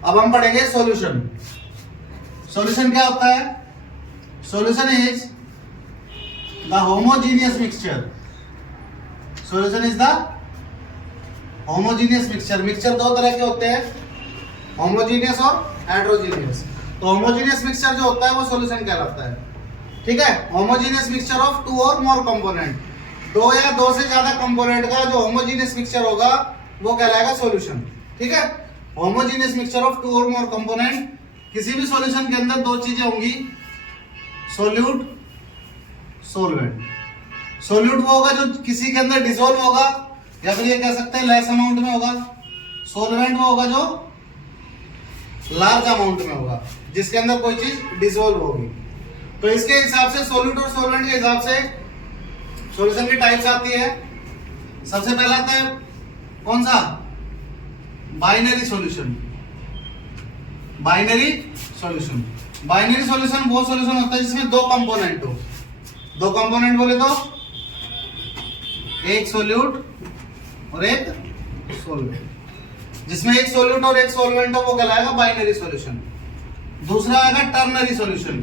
अब हम पढ़ेंगे सॉल्यूशन। सॉल्यूशन क्या होता है? Solution is the homogeneous mixture. Solution is the homogeneous mixture. Mixture दो तरह के होते हैं, होमोजीनियस और हेटेरोजीनियस। तो होमोजीनियस मिक्सचर जो होता है वो सॉल्यूशन कहलाता है। ठीक है, होमोजीनियस मिक्सचर ऑफ टू और मोर कंपोनेंट, दो या दो से ज्यादा कंपोनेंट का जो होमोजीनियस मिक्सचर होगा वो कहलाएगा सॉल्यूशन। ठीक है, होमोजीनियस मिक्सचर ऑफ टू और मोर कंपोनेंट। किसी भी सॉल्यूशन के अंदर दो चीजें होंगी, सोल्यूट, सोलवेंट। सोल्यूट वो होगा जो किसी के अंदर डिसॉल्व होगा, या फिर ये कह सकते हैं लेस अमाउंट में होगा। सोलवेंट वो होगा जो लार्ज अमाउंट में होगा, जिसके अंदर कोई चीज डिसॉल्व होगी। तो इसके हिसाब से सोल्यूट और सोलवेंट के हिसाब से सॉल्यूशन की टाइप्स आती है। सबसे पहला आता है कौन सा? Binary solution. Binary solution, binary solution वो सॉल्यूशन होता है जिसमें दो कंपोनेंट हो। दो कंपोनेंट बोले तो एक सोल्यूट और एक सोलवेंट। जिसमें एक सोल्यूट और एक सोलवेंट हो वो कहलाएगा बाइनरी सॉल्यूशन। दूसरा आएगा टर्नरी सॉल्यूशन।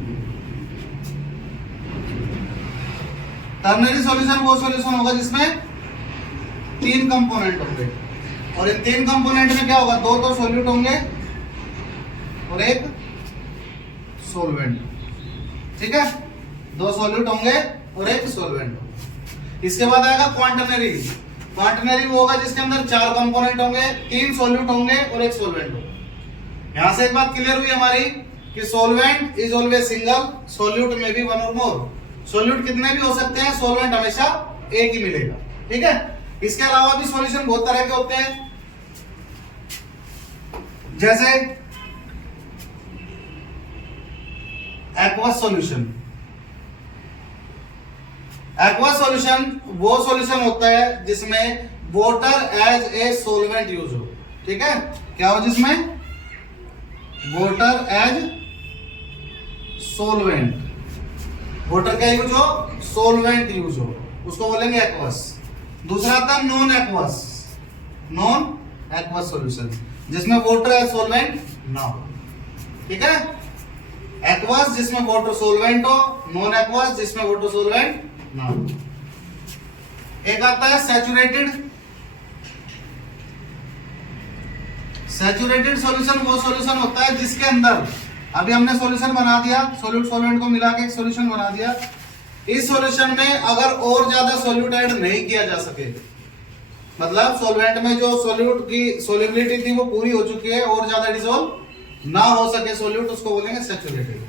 टर्नरी सॉल्यूशन वो सॉल्यूशन होगा जिसमें तीन कंपोनेंट होंगे, और इन तीन कंपोनेंट में क्या होगा? दो तो सोल्यूट होंगे और एक सोलवेंट। ठीक है, दो सोल्यूट होंगे और एक सोलवेंट होगा। इसके बाद आएगा क्वांटनरी। क्वांटनरी वो होगा जिसके अंदर चार कंपोनेंट होंगे, तीन सोल्यूट होंगे और एक सोलवेंट होगा। यहां से एक बात क्लियर हुई हमारी कि solvent is always single, solute में भी वन और मोर। सोल्यूट कितने भी हो सकते हैं, सोलवेंट हमेशा एक ही मिलेगा। ठीक है, इसके अलावा भी सॉल्यूशन बहुत तरह के होते हैं, जैसे एक्वस सॉल्यूशन। एक्वस सॉल्यूशन वो सॉल्यूशन होता है जिसमें water as a solvent use हो। ठीक है, क्या हो? जिसमें वाटर एज सोलवेंट, वाटर का यूज हो, सोलवेंट यूज हो, उसको बोलेंगे एक्वस। दूसरा आता है non aqueous. Non aqueous solution जिसमें वाटर एज सोलवेंट ना हो। ठीक है, एक्वस जिसमें वाटर सोलवेंट हो, नॉन एक्वस जिसमें वाटर सोलवेंट ना हो। एक आता है सैचुरेटेड। सैचुरेटेड सॉल्यूशन वो सॉल्यूशन होता है जिसके अंदर अभी हमने सॉल्यूशन बना दिया, सोल्यूट सोलवेंट को मिला के एक सॉल्यूशन बना दिया। इस सॉल्यूशन में अगर और ज्यादा सोल्यूट ऐड नहीं किया जा सके, मतलब सोलवेंट में जो सोल्यूट की सोल्युबिलिटी थी वो पूरी हो चुकी है और ज्यादा डिसॉल्व ना हो सके सोल्यूट, उसको बोलेंगे saturated.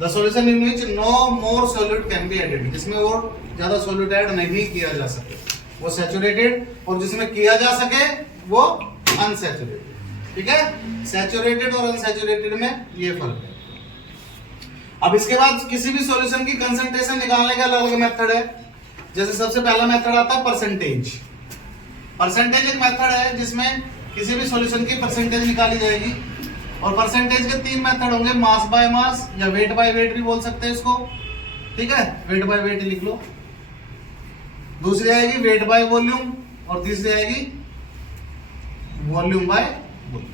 The solution in which no more solute can be added, जिसमें और ज्यादा सोल्यूट ऐड नहीं किया जा सके वो सैचुरेटेड, और जिसमें किया जा सके वो अनसैचुरेटेड। ठीक है, सैचुरेटेड और अनसैचुरेटेड में ये फर्क है। अब इसके बाद किसी भी सॉल्यूशन की कंसंट्रेशन निकालने का अलग अलग मेथड है। जैसे सबसे पहला मेथड आता है परसेंटेज। परसेंटेज एक मेथड है जिसमें किसी भी सॉल्यूशन की परसेंटेज निकाली जाएगी, और परसेंटेज के तीन मेथड होंगे, मास बाय मास या वेट बाय वेट भी बोल सकते हैं इसको। ठीक है, वेट बाय वेट लिख लो। दूसरी आएगी वेट बाय वॉल्यूम, और तीसरी आएगी वॉल्यूम बाय वॉल्यूम।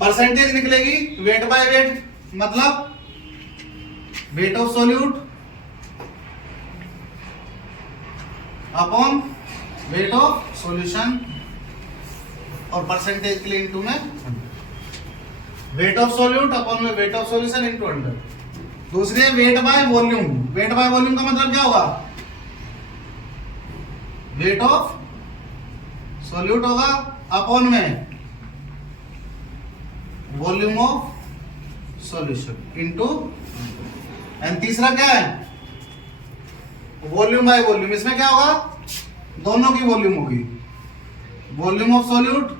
परसेंटेज निकलेगी वेट बाय वेट, मतलब weight of solute upon weight of solution, और परसेंटेज के लिए इनटू में वेट ऑफ सोल्यूट अपॉन में वेट ऑफ सॉल्यूशन इनटू 100। दूसरी है wait by volume. Weight by volume का मतलब क्या होगा? वेट ऑफ सोल्यूट होगा अपॉन में volume of solution into, and तीसरा क्या है? Volume by volume. इसमें क्या होगा? दोनों की वॉल्यूम होगी, volume of solute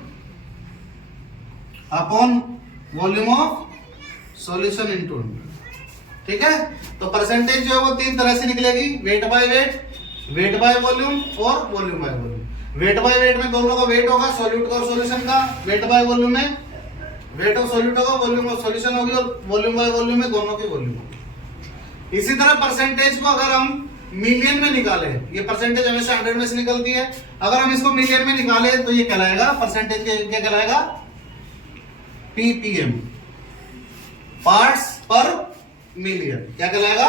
upon volume of solution into. ठीक है, तो परसेंटेज जो है वो तीन तरह से निकलेगी, weight by weight, weight by volume और volume by volume. Weight by weight में दोनों का वेट होगा, सोल्यूट का और सॉल्यूशन का। वेट बाय वॉल्यूम में वेट ऑफ सोल्यूट होगा, वॉल्यूम ऑफ सॉल्यूशन होगी, और वॉल्यूम बाय वॉल्यूम में दोनों की वॉल्यूम होगी। इसी तरह परसेंटेज को अगर हम मिलियन में निकाले, ये परसेंटेज हमेशा 100 में से निकलती है, अगर हम इसको मिलियन में निकाले तो ये कहलाएगा परसेंटेज, क्या कहलाएगा, ppm, पार्ट्स पर मिलियन। क्या कहलाएगा,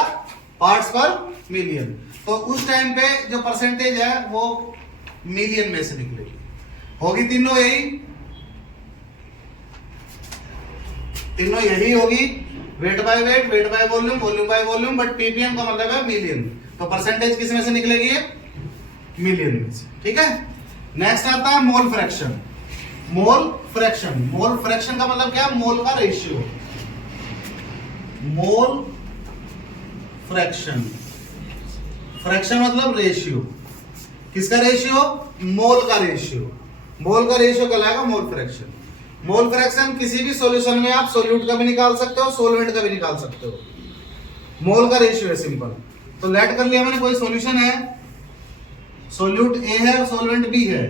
पार्ट्स पर मिलियन। तो उस टाइम पे जो परसेंटेज है वो मिलियन में से निकलेगी। होगी तीनों यही, तीनों यही होगी, wait by weight, weight by volume, volume by volume, but ppm का मतलब है मिलियन। तो परसेंटेज किस में से निकलेगी, मिलियन में से। ठीक है, नेक्स्ट आता है mole fraction. Mole fraction, mole fraction का मतलब क्या, मोल का रेशियो। मोल फ्रैक्शन, फ्रैक्शन मतलब रेशियो, किसका रेशियो, मोल का रेशियो। मोल का रेशियो कहलाएगा मोल फ्रैक्शन। मोल फ्रैक्शन किसी भी सॉल्यूशन में आप सोल्यूट का भी निकाल सकते हो, सॉल्वेंट का भी निकाल सकते हो। मोल का रेशियो है सिंपल। तो लेट कर लिया मैंने, कोई सॉल्यूशन है, सोल्यूट ए है और सॉल्वेंट बी है,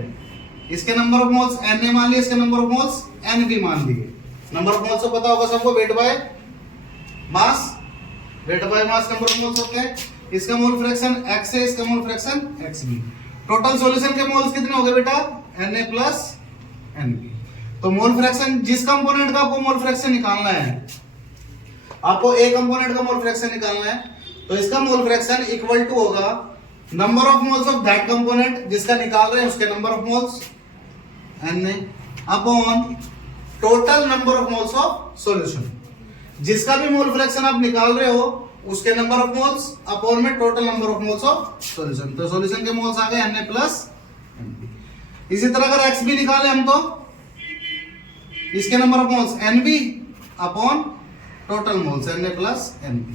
इसके नंबर ऑफ मोल्स Na मान लिए, इसके नंबर ऑफ मोल्स Nb मान लिए। नंबर ऑफ मोल्स तो पता होगा सबको, weight by mass, weight by mass number of moles होते हैं। इसका मोल फ्रैक्शन x है, इसका mole fraction Xb। Total solution के मोल्स कितने हो गए बेटा, Na प्लस Nb। तो मोल फ्रैक्शन, जिस कंपोनेंट का आपको मोल फ्रैक्शन निकालना है, आपको ए कंपोनेंट का मोल फ्रैक्शन निकालना है, तो इसका मोल फ्रैक्शन इक्वल टू होगा number of moles of that component, जिसका निकाल रहे हैं उसके number of moles Na upon total number of moles of solution. जिसका भी मोल फ्रैक्शन आप निकाल रहे हो उसके नंबर ऑफ मोल्स अपॉन में total number of moles of solution. तो सॉल्यूशन के मोल्स आ गए Na प्लस Nb। इसी तरह अगर Xb निकाले हम, तो इसके number of moles Nb upon total moles Na plus Nb।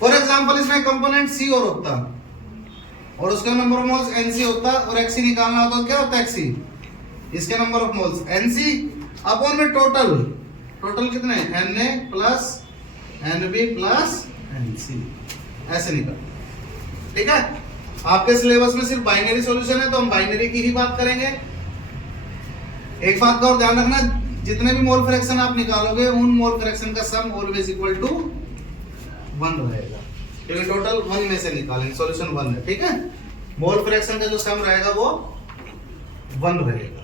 For example इसमें कंपोनेंट C और होता और उसका नंबर ऑफ मोल्स Nc होता और Xc निकालना होता तो क्या होता है Xc, इसके number of moles Nc upon में टोटल, टोटल कितने Na plus Nb plus Nc, ऐसे निकल। ठीक है, आपके सिलेबस में सिर्फ बाइनरी सॉल्यूशन है तो हम बाइनरी की ही बात करेंगे। एक बात का और ध्यान रखना, जितने भी मोल फ्रैक्शन आप निकालोगे उन मोल फ्रैक्शन का सम ऑलवेज इक्वल टू 1 रहेगा, क्योंकि टोटल 1 में से निकालेंगे, सॉल्यूशन 1 है। ठीक है, मोल फ्रैक्शन का जो सम रहेगा वो 1 रहेगा।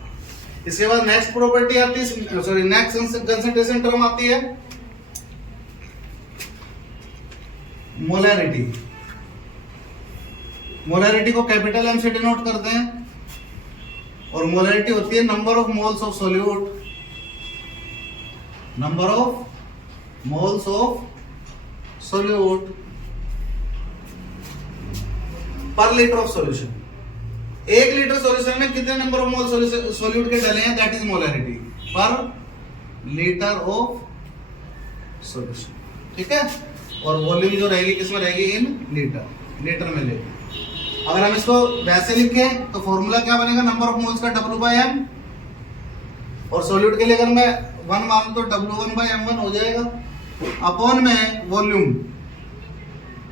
इसके बाद नेक्स्ट प्रॉपर्टी आती है, सॉरी नेक्स्ट कंसंट्रेशन टर्म आती है मोलैरिटी। मोलैरिटी को कैपिटल M से डिनोट करते हैं और मोलैरिटी होती है number of moles of solute, number of moles of solute per litre of solution. 1 litre solution में कितने नंबर ऑफ मोल सोल्यूट के डले हैं, that is molarity per litre of solution. ठीक है, और वॉल्यूम जो रहेगी किसमें रहेगी, इन लीटर, लीटर में ले। अगर हम इसको वैसे लिखें तो फॉर्मूला क्या बनेगा, नंबर ऑफ मोल्स का W/M, और सॉल्यूट के लिए अगर मैं 1 मान तो W1/M1 हो जाएगा, अपॉन में वॉल्यूम,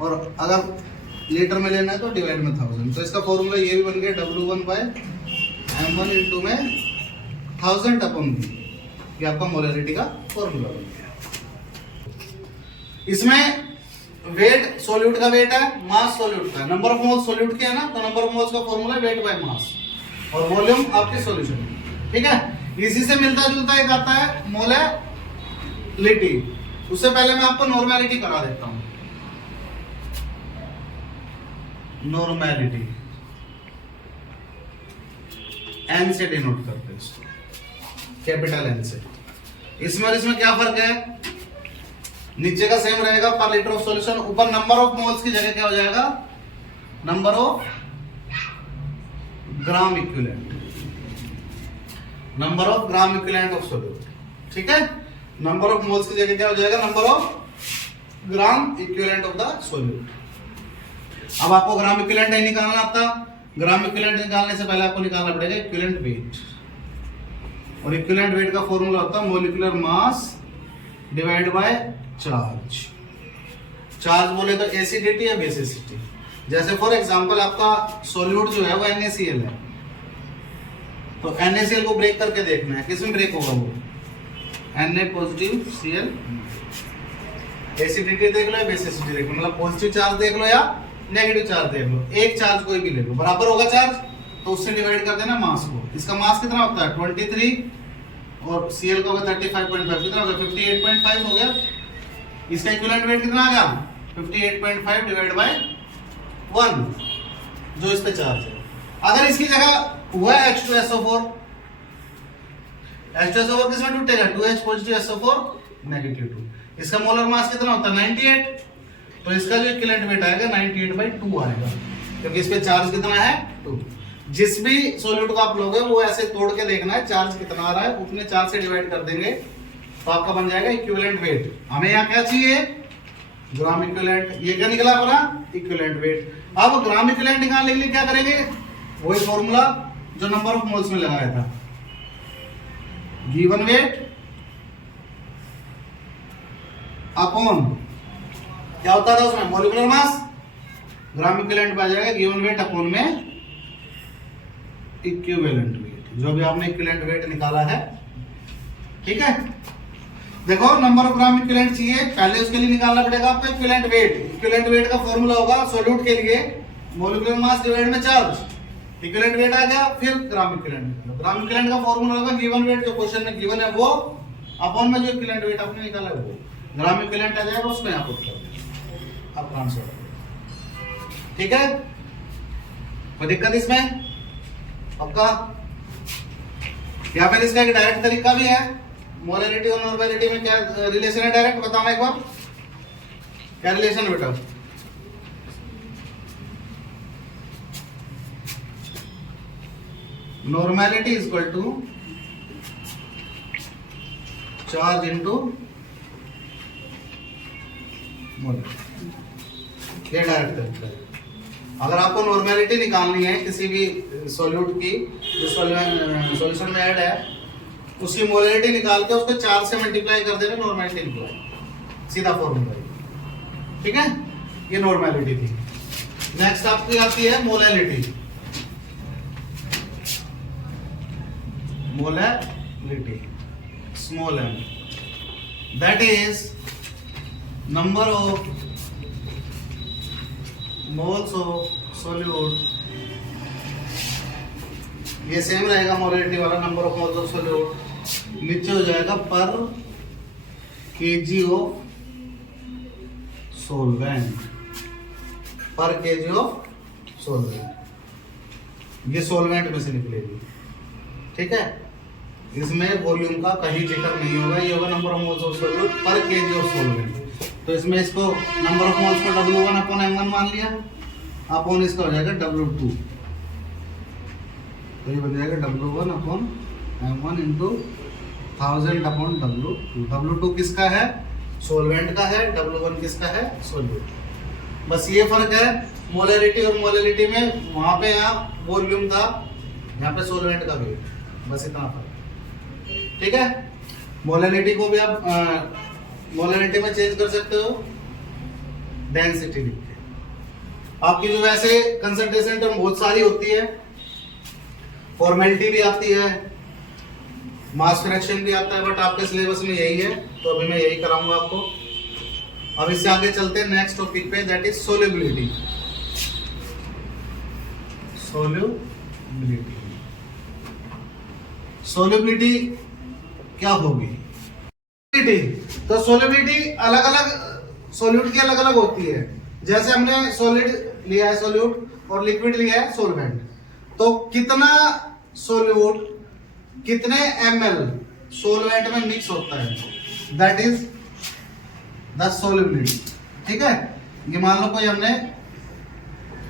और अगर लीटर में लेना है तो डिवाइड में 1000। तो इसका फॉर्मूला ये भी बन गया W1/M1 इंटू में 1000 अपॉन V। ये आपका मोलैरिटी का फॉर्मूला बन गया। इसमें वेट सॉल्यूट का वेट है, मास सॉल्यूट का, नंबर ऑफ मोल्स सॉल्यूट के है ना, तो नंबर ऑफ मोल्स का फॉर्मूला वेट बाय मास, और वॉल्यूम आपके सॉल्यूशन। ठीक है, इसी से मिलता जुलता एक आता है मोलैरिटी। उससे पहले मैं आपको नॉर्मैलिटी करा देता हूं। नॉर्मैलिटी N से डिनोट करते हैं इसको, कैपिटल N से। इसमें क्या फर्क है, नीचे का सेम रहेगा पर लीटर ऑफ सॉल्यूशन, ऊपर नंबर ऑफ मोल्स की जगह क्या हो जाएगा, number of gram equivalent, number of gram equivalent of solute. ठीक है, नंबर ऑफ मोल्स की जगह क्या हो जाएगा, number of gram equivalent of the solute. अब आपको ग्राम इक्विवेलेंट नहीं निकालना आता, ग्राम इक्विवेलेंट निकालने से पहले आपको निकालना पड़ेगा इक्विवेलेंट वेट, और इक्विवेलेंट वेट का फॉर्मूला होता है molecular mass divide by charge. Charge बोले तो एसिडिटी या बेसिसिटी। जैसे फॉर एग्जांपल आपका सॉल्यूट जो है वो NaCl है, तो NaCl को ब्रेक करके देखना है, किसमें ब्रेक होगा वो, Na पॉजिटिव Cl। एसिडिटी देख लो या बेसिसिटी देख लो, मतलब पॉजिटिव चार्ज देख लो या नेगेटिव चार्ज देख लो, एक चार्ज कोई भी ले लो, बराबर होगा चार्ज, तो उससे डिवाइड कर देना मास को। इसका मास कितना होता है 23 और Cl का होगा 35.5, कितना होगा 58.5 हो गया। इसका इक्विवेलेंट वेट कितना आ गया 58.5 डिवाइड बाय 1 जो इस पे चार्ज है। अगर इसकी जगह हुआ है H2SO4, H2SO4 किसमें टूटेगा 2H पॉजिटिव SO4 नेगेटिव 2। इसका मोलर मास कितना होता है 98, तो इसका जो इक्विवेलेंट वेट आएगा 98/2 आएगा, क्योंकि इस पे चार्ज कितना है 2। जिस भी सॉल्यूट को आप लोगे वो ऐसे तोड़ के देखना है चार्ज कितना आ रहा है, उतने चार्ज से डिवाइड कर देंगे तो आपका बन जाएगा इक्विवेलेंट वेट। हमें यहाँ क्या चाहिए ग्राम इक्विवेलेंट, ये क्या निकला अपना इक्विवेलेंट वेट। अब ग्राम इक्विवेलेंट निकालने के लिए क्या करेंगे, वही फॉर्मूला जो नंबर ऑफ मोल्स में लगाया था, गिवन वेट अपॉन क्या होता था उसमें मॉलिक्यूलर मास, ग्राम इक्विवेलेंट आ जाएगा गिवन वेट अपॉन में इक्विवेलेंट वेट, जो भी आपने इक्विवेलेंट वेट निकाला है। ठीक है, देखो नंबर ऑफ ग्राम इक्विवेलेंट चाहिए, पहले उसके लिए निकालना पड़ेगा आपको इक्विवेलेंट वेट। इक्विवेलेंट वेट का फॉर्मूला होगा सॉल्यूट के लिए मॉलिक्यूलर मास डिवाइडेड में चार्ज, इक्विवेलेंट वेट आ गया, फिर ग्राम इक्विवेलेंट निकालो। ग्राम इक्विवेलेंट का फॉर्मूला होगा गिवन वेट जो क्वेश्चन में गिवन है वो अपॉन में जो इक्विवेलेंट वेट आपने निकाला है वो, ग्राम इक्विवेलेंट आ जाएगा उसमें आप पुट कर देना आपका आंसर। ठीक है, कोई दिक्कत इसमें आपका? यहाँ पे इसका एक डायरेक्ट तरीका भी है, मोलैरिटी और नॉर्मेलिटी में क्या रिलेशन है डायरेक्ट बताओ एक बार, क्या रिलेशन है बेटा? Normality is equal to charge into molarity, ये डायरेक्ट तरीका है। अगर आपको नॉर्मेलिटी निकालनी है किसी भी सॉल्यूट की जो सॉल्यूशन में ऐड है, उसकी मोलैरिटी निकाल के उसको 4 से मल्टीप्लाई कर देना, नॉर्मेलिटी निकलेगा, सीधा फॉर्मूला। ठीक है, ये नॉर्मेलिटी थी। नेक्स्ट आपकी आती है molality. Molality small m, that is number of moles of solute, ये सेम रहेगा मोलैलिटी वाला, number of moles of solute नीचे हो जाएगा पर केजी ऑफ सोलवेंट, पर केजी ऑफ सोलवेंट, ये सोलवेंट में से निकलेगी। ठीक है, इसमें वॉल्यूम का कहीं जिक्र नहीं होगा, ये होगा number of moles of solute पर केजी ऑफ सोलवेंट। तो इसमें इसको नंबर ऑफ मोल्स को W1 अपॉन M1 मान लिया, अपॉन इसका हो जाएगा W2, तो ये बन जाएगा W1 upon M1 into 1000 upon W2। W2 किसका है सोलवेंट का है, W1 किसका है सोल्यूट। बस ये फर्क है मोलैरिटी और मोलैलिटी में, वहां पे यहाँ वॉल्यूम था, यहाँ पे सोलवेंट का वेट, बस इतना फर्क। ठीक है, मोलैलिटी को भी आप मोलैलिटी में चेंज कर सकते हो डेंसिटी लिख के। आपकी जो वैसे कंसंट्रेशन टर्म बहुत सारी होती है, फॉर्मेलिटी भी आती है, मास फ्रैक्शन भी आता है, बट आपके सिलेबस में यही है तो अभी मैं यही कराऊंगा आपको। अब इससे आगे चलते हैं नेक्स्ट टॉपिक पे, that is solubility. Solubility, solubility क्या होगी? तो सोल्युबिलिटी अलग अलग सॉल्यूट की अलग अलग होती है। जैसे हमने सॉलिड लिया है सॉल्यूट और लिक्विड लिया है सॉल्वेंट, तो कितना सॉल्यूट कितने ml सॉल्वेंट में मिक्स होता है, दैट इज द सोल्युबिलिटी। ठीक है, ये मान लो कोई हमने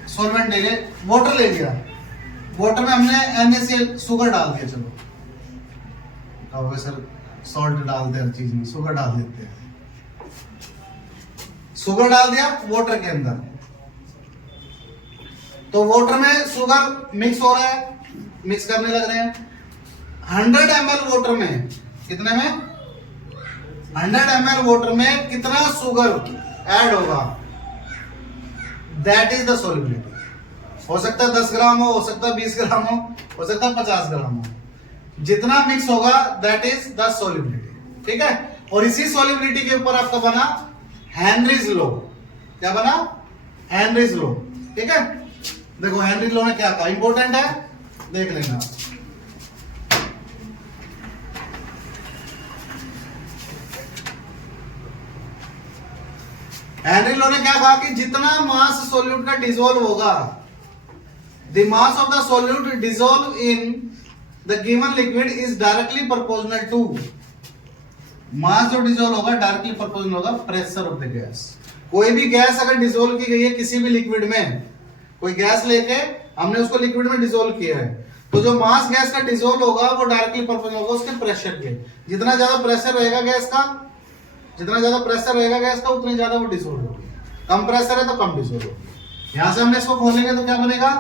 सॉल्वेंट ले लिया, वाटर ले लिया, वाटर में हमने NaCl शुगर डाल दिया, चलो कहोगे सर सॉल्ट डालते हर चीज में, शुगर डाल देते हैं, शुगर डाल दिया वाटर के अंदर, तो वाटर में शुगर मिक्स हो रहा है, मिक्स करने लग रहे हैं। 100 ml वाटर में, कितने में 100 ml वाटर में कितना शुगर ऐड होगा, दैट इज द सोल्युबिलिटी। हो सकता है 10 ग्राम हो सकता है 20 ग्राम हो सकता है 50 ग्राम हो, जितना मिक्स होगा दैट इज द सोल्युबिलिटी। ठीक है, और इसी सोल्युबिलिटी के ऊपर आपका बना हेनरीज लॉ। क्या बना? Henry's law. ठीक है, देखो हेनरी लॉ ने क्या कहा, इंपॉर्टेंट है, देख लेना। हेनरी लॉ ने क्या कहा कि जितना मास सॉल्यूट का डिसॉल्व होगा, the mass of the solute dissolve in the given liquid is directly proportional to, mass जो डिसॉल्व होगा डायरेक्टली प्रोपोर्शनल होगा प्रेशर ऑफ द गैस। कोई भी गैस अगर डिसॉल्व की गई है किसी भी लिक्विड में, कोई गैस लेके हमने उसको लिक्विड में डिसॉल्व किया है, तो जो मास गैस का डिसॉल्व होगा वो डायरेक्टली प्रोपोर्शनल होगा उसके प्रेशर के। जितना ज्यादा प्रेशर रहेगा गैस का, जितना ज्यादा प्रेशर रहेगा गैस का, उतनी ज्यादा वो डिसॉल्व होगी। कम प्रेशर है तो कम डिसॉल्व होगी। यहां से हमने इसको खोलेंगे तो क्या बनेगा,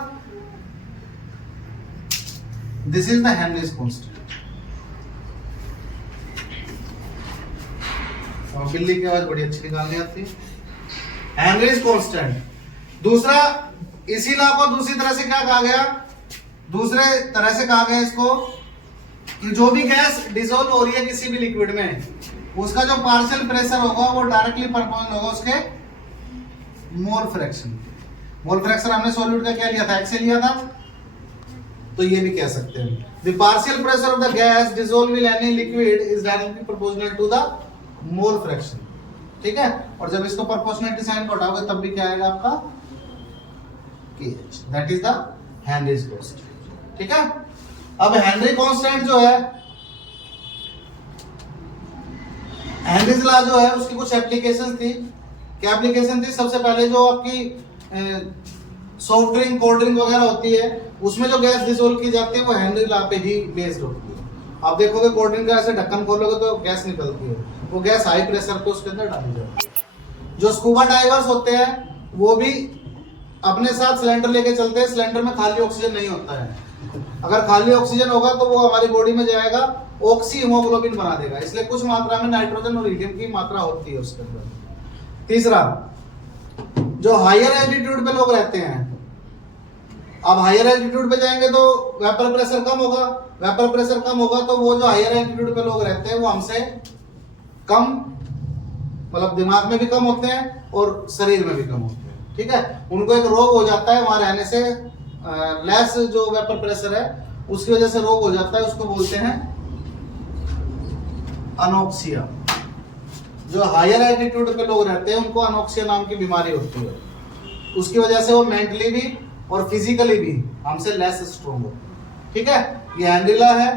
this is the Henrys constant. और बिल्ली की आवाज बड़ी अच्छी निकालनी आती है। Henrys constant. दूसरा, इसी लॉ को दूसरी तरह से क्या कहा गया, दूसरे तरह से कहा गया इसको कि जो भी गैस डिसॉल्व हो रही है किसी भी लिक्विड में, उसका जो पार्शियल प्रेशर होगा वो डायरेक्टली प्रोपोर्शनल होगा उसके मोल फ्रैक्शन। मोल फ्रैक्शन हमने सॉल्यूट का क्या लिया था, x से लिया था, तो ये भी कह सकते हैं the partial pressure of the gas dissolve in any liquid is directly proportional to the mole fraction. ठीक है, और जब इसको प्रोपोर्शनलिटी साइन को हटाओगे तब भी क्या आएगा आपका kh, that is the Henrys constant. ठीक है, अब हेनरी कांस्टेंट जो है, हेनरीज लॉ जो है उसकी कुछ एप्लीकेशन थी। क्या एप्लीकेशन थी, सबसे पहले जो आपकी सॉफ्ट ड्रिंक कोल्ड ड्रिंक वगैरह होती है उसमें जो गैस डिसॉल्व की जाती है वो हेनरी लॉ पे ही बेस्ड होती है। आप देखोगे कोल्ड ड्रिंक का ऐसे ढक्कन खोलोगे तो गैस निकलती है, वो गैस हाई प्रेशर पे उसके अंदर डाली जाती है। जो स्कूबा डाइवर्स होते हैं वो भी अपने साथ सिलेंडर लेके चलते हैं, सिलेंडर में खाली ऑक्सीजन नहीं होता है। अगर खाली ऑक्सीजन होगा तो वो हमारी बॉडी में जाएगा, ऑक्सी हीमोग्लोबिन बना देगा, इसलिए कुछ मात्रा में नाइट्रोजन और हीलियम की मात्रा होती है उसके अंदर। तीसरा, जो हायर एल्टीट्यूड पे लोग रहते हैं, अब हायर एल्टीट्यूड पे जाएंगे तो वेपर प्रेशर कम होगा, वेपर प्रेशर कम होगा तो वो जो हायर एल्टीट्यूड पे लोग रहते हैं वो हमसे कम, मतलब दिमाग में भी कम होते हैं और शरीर में भी कम होते हैं। ठीक है, उनको एक रोग हो जाता है वहां रहने से, लेस जो वेपर प्रेशर है उसकी वजह से रोग हो जाता है, उसको बोलते हैं अनोक्सिया। जो हायर एल्टीट्यूड पे लोग रहते हैं उनको अनोक्सिया नाम की बीमारी होती है, उसकी वजह से वो मेंटली भी और फिजिकली भी हमसे लेस स्ट्रॉन्ग हो। ठीक है, ये हेनरी लॉ है।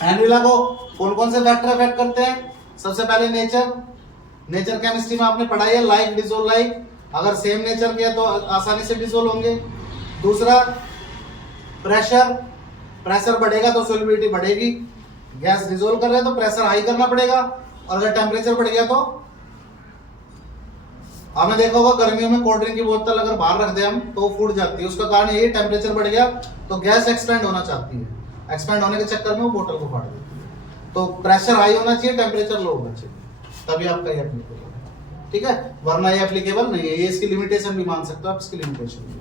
हेनरी लॉ को कौन कौन से फैक्टर अफेक्ट करते हैं, सबसे पहले नेचर, नेचर केमिस्ट्री में आपने पढ़ाई है, लाइक डिसॉल्व लाइक, अगर सेम नेचर के तो आसानी से डिसॉल्व होंगे। दूसरा, प्रेशर, प्रेशर बढ़ेगा तो सॉल्युबिलिटी बढ़ेगी, गैस डिसॉल्व कर रहे हैं तो प्रेशर हाई करना पड़ेगा, और अगर टेम्परेचर बढ़ गया तो आपने देखा होगा गर्मियों में कोल्ड ड्रिंक की बोतल अगर बाहर रख दे हम तो वो फूट जाती है, उसका कारण ये टेम्परेचर बढ़ गया तो गैस एक्सपेंड होना चाहती है, एक्सपेंड होने के चक्कर में वो बोतल को फाड़ देती है। तो प्रेशर हाई होना चाहिए, टेम्परेचर लो होना चाहिए, तभी आपका ये एप्लीकेबल है। ठीक है, वरना ये एप्लीकेबल नहीं है, ये इसकी लिमिटेशन भी मान सकते हो आप, इसकी लिमिटेशन भी।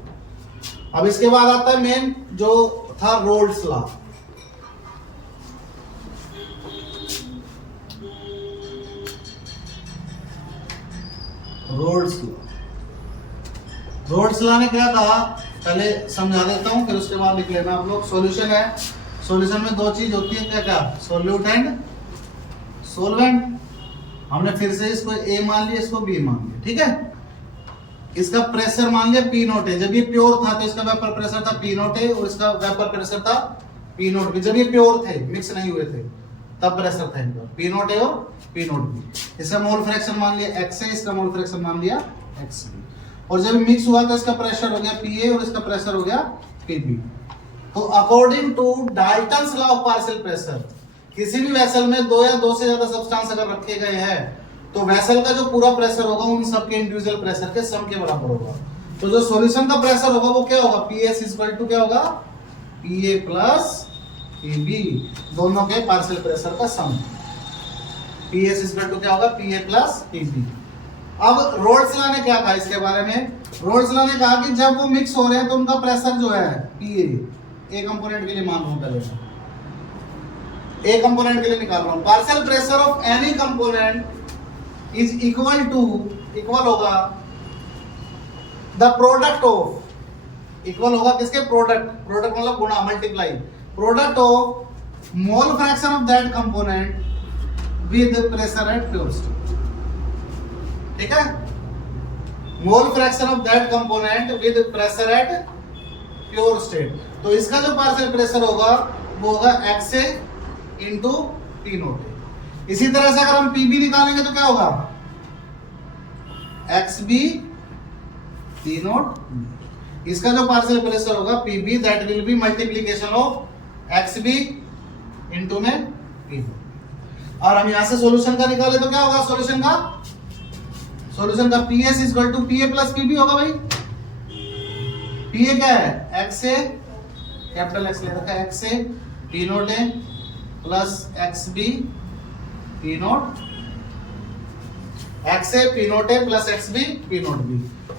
अब इसके बाद आता है मेन जो था roles law. Roles law, roles law ने क्या कहा पहले समझा देता हूं, फिर उसके बाद लिख लेना आप लोग। सॉल्यूशन है, सॉल्यूशन में दो चीज होती है, क्या क्या, सॉल्यूट एंड सोलवेंट। हमने फिर से इसको ए मान लिया, इसको बी मान लिया। ठीक है, इसका प्रेशर मान लिया पी नोट है, जब ये प्योर था तो इसका वेपर प्रेशर था पी नोट है और इसका वेपर प्रेशर था पी नोट भी। जब ये प्योर थे, मिक्स नहीं हुए थे, तब प्रेशर था इनका पी नोट है और पी नोट बी। इसका मोल फ्रैक्शन मान लिया x है, इसका मोल फ्रैक्शन मान लिया x बी, और जब मिक्स हुआ तो इसका प्रेशर हो गया Pa और इसका प्रेशर हो गया Pb। तो according to Dalton's law of partial pressure, किसी भी वेसल में दो या दो से ज्यादा सब्सटेंस अगर रखे गए हैं तो वेसल का जो पूरा प्रेशर होगा उन सबके इंडिविजुअल प्रेशर के सम के बराबर होगा। तो जो सॉल्यूशन का प्रेशर होगा वो क्या होगा, PS इक्वल टू क्या होगा, Pa प्लस Pb, दोनों के पार्शियल प्रेशर का सम। PS इक्वल टू क्या होगा, Pa प्लस Pb। अब रोल्स लॉ ने क्या कहा इसके बारे में, रोल्स लॉ ने कहा कि जब वो मिक्स हो रहे हैं तो उनका प्रेशर जो है Pa, ए कंपोनेंट के लिए मान रहा हूं, पहले ए कंपोनेंट के लिए निकाल रहा हूं, partial pressure of any component is equal to, equal होगा द प्रोडक्ट ऑफ इक्वल होगा किसके, प्रोडक्ट, प्रोडक्ट मतलब गुणा, multiply, product of mole fraction of that component with pressure at pure state. ठीक है, mole fraction of that component with pressure at pure state. तो इसका जो पार्शियल प्रेशर होगा वो होगा XA इंटू P नोट। इसी तरह से अगर हम PB निकालेंगे तो क्या होगा, XB P नोट। इसका जो पार्शियल प्रेशर होगा PB that will be multiplication of XB into में P नोट। और हम यहां से सॉल्यूशन का निकाले तो क्या होगा, सॉल्यूशन का PS equal to PA plus PB होगा भाई। PA क्या है, XA, कैपिटल X ले रखा है, XA P नोट है plus XB P nought, XA P note है plus XB P note B,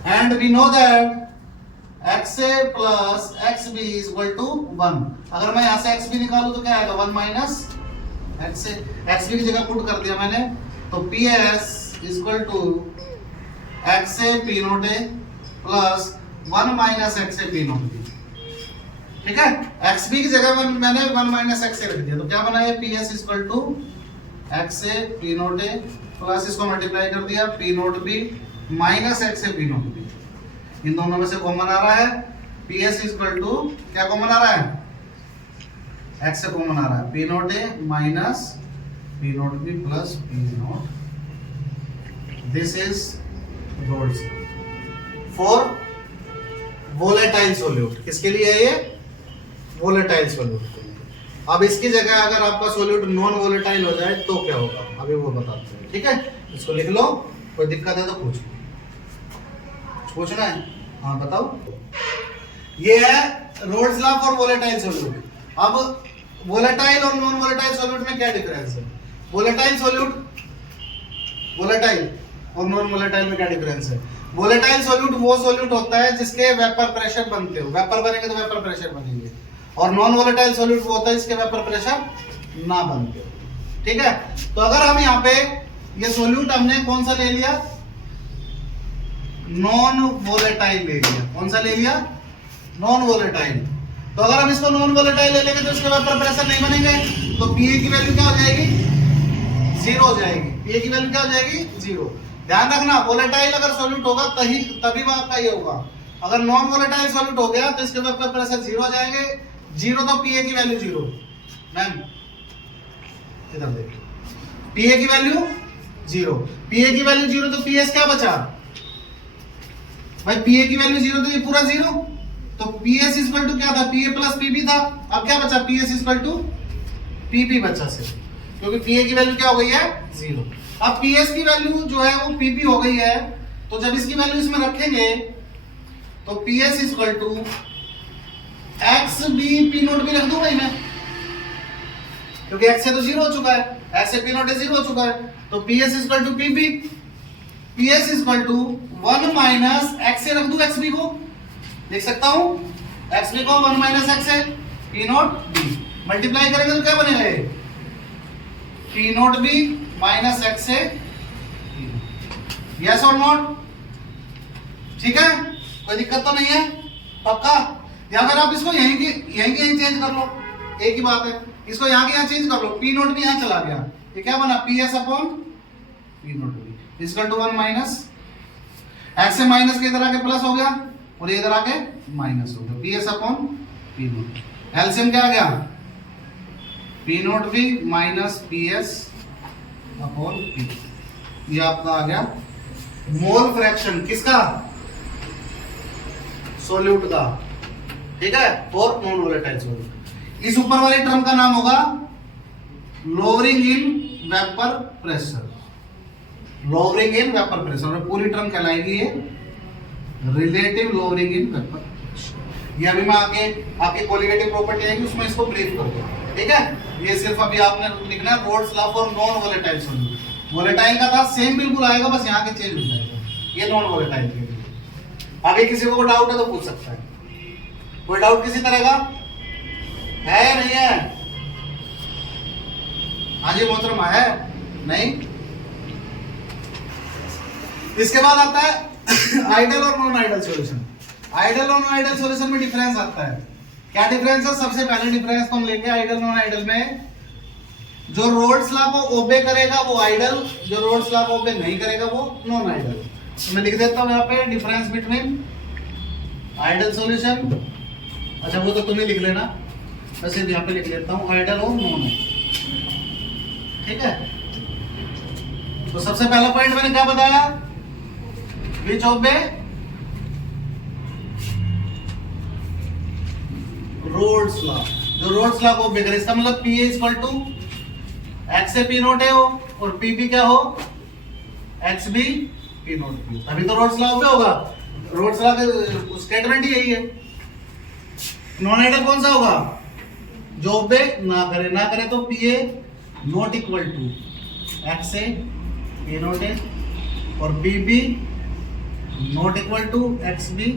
and we know that XA plus XB is equal to 1। अगर मैं यहां से XB निकालूं तो क्या आएगा, 1 माइनस XA, XB की जगह पुट कर दिया मैंने, तो PS is equal to XA P note है plus 1 minus XA P note B। ठीक है, XB की जगह मैंने 1 माइनस XA रख दिया, तो क्या बना है, PS is equal to XA P note है प्लस इसको मल्टीप्लाई कर दिया P note B minus XA P note B। इन दोनों में से कॉमन आ रहा है, PS इज इक्वल टू क्या कॉमन आ रहा है, X से कॉमन आ रहा है, P नोट है minus P note B plus P naught. This is Raoult's for volatile solute. किसके लिए है ये, वोलेटाइल सोल्यूट। अब इसकी जगह अगर आपका सोल्यूट नॉन वोलेटाइल हो जाए तो क्या होगा, अभी वो बताते हैं। ठीक है, इसको लिख लो, कोई दिक्कत है तो पूछना है। हाँ बताओ, ये है roles law for volatile solute. अब वोलेटाइल और नॉन वोलेटाइल सोल्यूट में क्या डिफरेंस है, वोलेटाइल और नॉन वोलेटाइल में क्या डिफरेंस है। वोलेटाइल सोल्यूट वो सोल्यूट होता है जिसके वेपर प्रेशर बनते हो, वेपर बनेंगे तो वेपर प्रेशर बनेंगे, और नॉन वोलेटाइल सोल्यूट वो होता है जिसके वेपर प्रेशर ना बनते हो। ठीक है, तो अगर हम यहाँ पे ये सोल्यूट हमने कौन सा ले लिया, नॉन वोलेटाइल ले लिया, कौन सा ले लिया, नॉन वोलेटाइल। तो अगर हम इसको नॉन वोलेटाइल ले लेंगे तो इसके वेपर प्रेशर नहीं बनेंगे, तो PA की वैल्यू क्या हो जाएगी, 0 हो जाएगी। PA की वैल्यू क्या हो जाएगी, 0। ध्यान रखना, वोलेटाइल अगर सॉल्यूट होगा तभी आपका ये होगा, अगर नॉन वोलेटाइल सॉल्यूट हो गया तो इसके वेपर प्रेशर 0 हो जाएंगे। 0 तो PA की वैल्यू 0। मैम इधर देखिए, PA की वैल्यू 0, PA की वैल्यू 0 तो PS क्या बचा भाई, PA की वैल्यू 0 तो ये पूरा 0, तो PS इक्वल टू क्या था, PA प्लस PB था। अब क्या बचा, PS इक्वल टू PB बचा सिर्फ, क्योंकि PA की वैल्यू क्या हो गई है, 0। अब PS की वैल्यू जो है वो PB हो गई है, तो जब इसकी वैल्यू इसमें रखेंगे तो PS equal to XB P naught भी रख दूं भाई मैं, क्योंकि X से तो 0 हो चुका है, X से P नोट 0 हो चुका है, तो PS equal to PB, PS equal to 1 minus X से रख दूं XB को, लिख सकता हूं XB को 1 माइनस X से P नोट B, मल्टीप्लाई करेंगे तो क्या बनेगा ये, P note B minus X से, यस और नॉट। ठीक है, कोई दिक्कत तो नहीं है, पक्का। या फिर आप इसको यहीं चेंज कर लो, एक ही बात है, इसको यहाँ के यहाँ चेंज कर लो, P नोट भी यहाँ चला गया, ये क्या बना, PS upon P note B equal to 1 minus X से माइनस के इधर आके प्लस हो गया और ये इधर आके माइनस हो गया, PS upon P note. LCM क्या आ गया, P note B minus PS upon P, ये आपका आ गया मोल फ्रैक्शन किसका, सोल्यूट का। ठीक है, और नॉन वोलेटाइल सोल्यूट। इस ऊपर वाली टर्म का नाम होगा lowering in vapour pressure, lowering in vapour pressure, और पूरी टर्म कहलाएगी ये relative lowering in vapour pressure. ये अभी मैं आपके कोलिगेटिव प्रॉपर्टी आएगी उसमें इसको ब्रीफ कर दूंगा। ठीक है, ये सिर्फ अभी आपने लिखना है roles law for non volatile solute. Volatile का था सेम बिल्कुल आएगा, बस यहाँ के चेंज हो जाएगा, ये नॉन वोलेटाइल के लिए। आगे किसी को डाउट है तो पूछ सकता है, कोई डाउट किसी तरह का है या नहीं है, हाँ जी मोहतरमा है नहीं। इसके बाद आता है आइडल और नॉन आइडल सॉल्यूशन, आइडल और नॉन आइडल सॉल्यूशन में डिफरेंस आता है। क्या डिफरेंस है? सबसे पहले डिफरेंस तो हम लेंगे आइडल नॉन आइडल में, जो रोल्स लॉ को ओबे करेगा वो आइडल, जो रोल्स लॉ को ओबे नहीं करेगा वो नॉन आइडल। तो मैं लिख देता हूं यहाँ पे डिफरेंस बिटवीन आइडल सॉल्यूशन, अच्छा वो तो तुम्हें लिख लेना, मैं सिर्फ यहाँ पे लिख लेता हूँ आइडल और नॉन आइडल, ठीक है। तो सबसे पहला पॉइंट मैंने क्या बताया, विच ओबे रोल्स लॉ, जो रोल्स लॉ को ओबे करे, इसका मतलब पी इक्वल टू एक्स से पी नोट है वो, और पी भी क्या हो, एक्स भी पी नोट पी, तभी तो रोल्स लॉ ओबे होगा। रोल्स लॉ का स्टेटमेंट ही यही है। नॉन आइडल कौन सा होगा, जो ओबे ना करे, ना करे तो P A not equal to X से पी नोट है, और P B not equal to X B,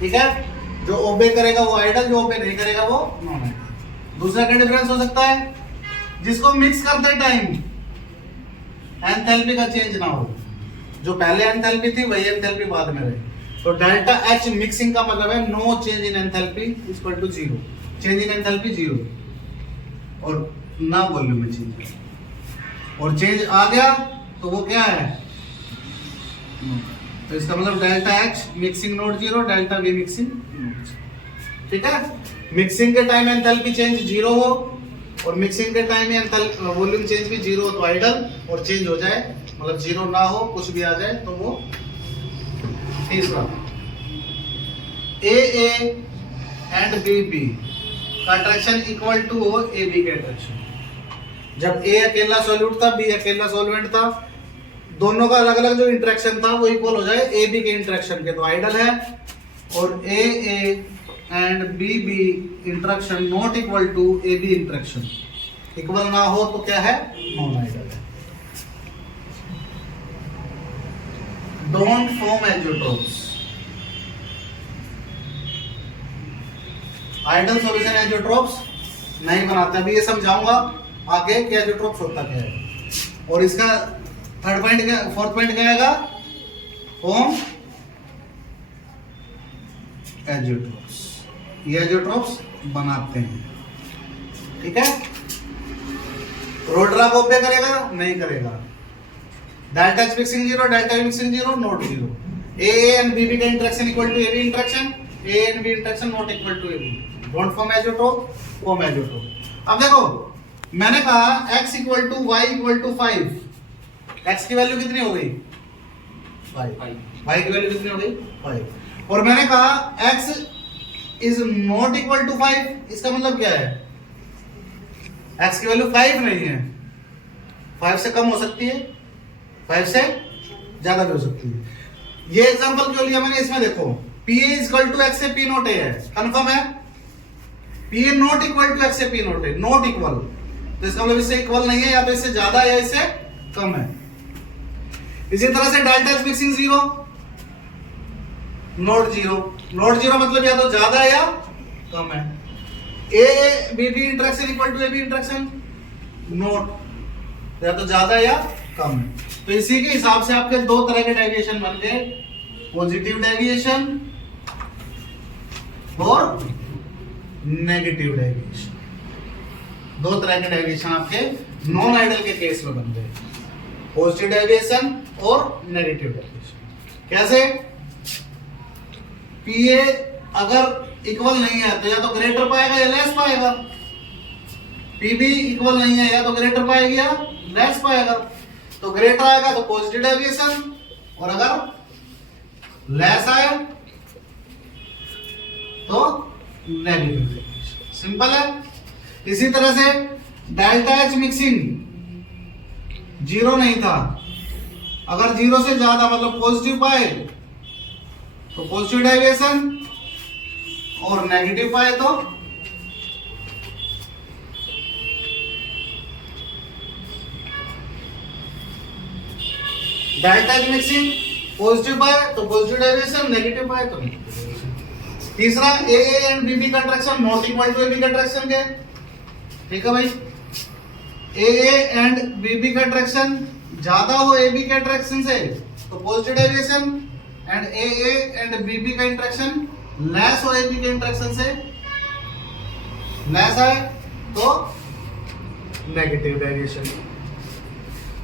ठीक है। जो ओबे करेगा वो आइडल, जो ओबे नहीं करेगा वो नॉन आइडल। दूसरा क्या डिफरेंस हो सकता है, जिसको मिक्स करते टाइम एंथैल्पी का चेंज ना हो, जो पहले एंथैल्पी थी वही एंथैल्पी बाद में रहे। तो डेल्टा एच मिक्सिंग का मतलब है no change in enthalpy equal to zero, change in enthalpy zero, और ना वॉल्यूम में चेंज, और चेंज आ गया तो वो क्या है, तो इसका मतलब delta H mixing note zero, delta V mixing note, ठीक है। मिक्सिंग के टाइम एंथैल्पी चेंज जीरो हो, और मिक्सिंग के टाइम एंथैल्पी वॉल्यूम चेंज भी जीरो हो तो आइडल, और चेंज हो जाए मतलब जीरो ना हो कुछ भी आ जाए तो वो। तीसरा ए एंड बी बी का अट्रैक्शन इक्वल टू हो ए बी के अट्रैक्शन। जब ए अकेला सॉल्यूट था, बी अकेला सॉल्वेंट था, दोनों का अलग अलग जो इंटरेक्शन था वो इक्वल हो जाए ए बी के इंटरेक्शन के, तो आइडल है। और A and B B interaction not equal to A B interaction, equal ना हो तो क्या है, नॉन आइडल है। Don't form azeotropes, ideal solution azeotropes नहीं बनाते। अभी ये समझाऊंगा आगे कि एजियोट्रोप्स होता क्या है। और इसका थर्ड पॉइंट क्या, फोर्थ पॉइंट क्या आएगा, फॉर्म एजियोट्रोप्स, ये एजियोट्रोप्स बनाते हैं, ठीक है। रोल्स लॉ को ओबे करेगा, नहीं करेगा। Delta H mixing zero, delta V mixing zero, not zero. A and B B का interaction equal to A B interaction, A and B interaction not equal to A B. Don't form azeotrope, form azeotrope. अब देखो मैंने कहा x equal to Y equal to 5, x की वैल्यू कितनी हो गई 5, y की वैल्यू कितनी हो गई 5, और मैंने कहा x is not equal to 5, इसका मतलब क्या है, x की वैल्यू 5 नहीं है, 5 से कम हो सकती है, 5 से ज्यादा भी हो सकती है। ये एग्जांपल क्यों लिया मैंने, इसमें देखो p is equal to x से p नॉट a है, कंफर्म है। p not equal to x से p naught a, not equal, तो इसका मतलब इससे इक्वल नहीं है, या तो इससे ज्यादा या इससे कम है। इसी तरह से delta H mixing zero, not zero, not zero मतलब या तो ज्यादा है या कम है। A B B interaction equal to A B interaction, not, या तो ज्यादा या कम है। तो इसी के हिसाब से आपके दो तरह के डेविएशन बन गए, पॉजिटिव डेविएशन और नेगेटिव डेविएशन। दो तरह के डेविएशन आपके नॉन आइडल के केस में बन गए, पॉजिटिव डेविएशन और नेगेटिव डेविएशन। कैसे, पीए अगर इक्वल नहीं है तो या तो ग्रेटर पाएगा या लेस पाएगा, पीबी इक्वल नहीं है या तो ग्रेटर पाएगी या लेस पाएगा। तो ग्रेटर आएगा तो पॉजिटिव डेविएशन, और अगर लेस आए तो नेगेटिव डेविएशन। सिंपल है। इसी तरह से डेल्टा एच मिक्सिंग जीरो नहीं था, अगर जीरो से ज्यादा मतलब पॉजिटिव पाए तो पॉजिटिव डेविएशन, और नेगेटिव पाए तो डेल्टा एच मिक्सिंग पॉजिटिव पाए तो पॉजिटिव डेविएशन, नेगेटिव पाए तो नेगेटिव डेविएशन। तीसरा A and B B contraction not equal to A B contraction के, ठीक है भाई। A and B B contraction ज्यादा हो AB के इंटरेक्शन से तो positive deviation, and AA and BB का इंटरेक्शन लेस हो AB के इंटरेक्शन से, लेस है तो नेगेटिव डेविएशन।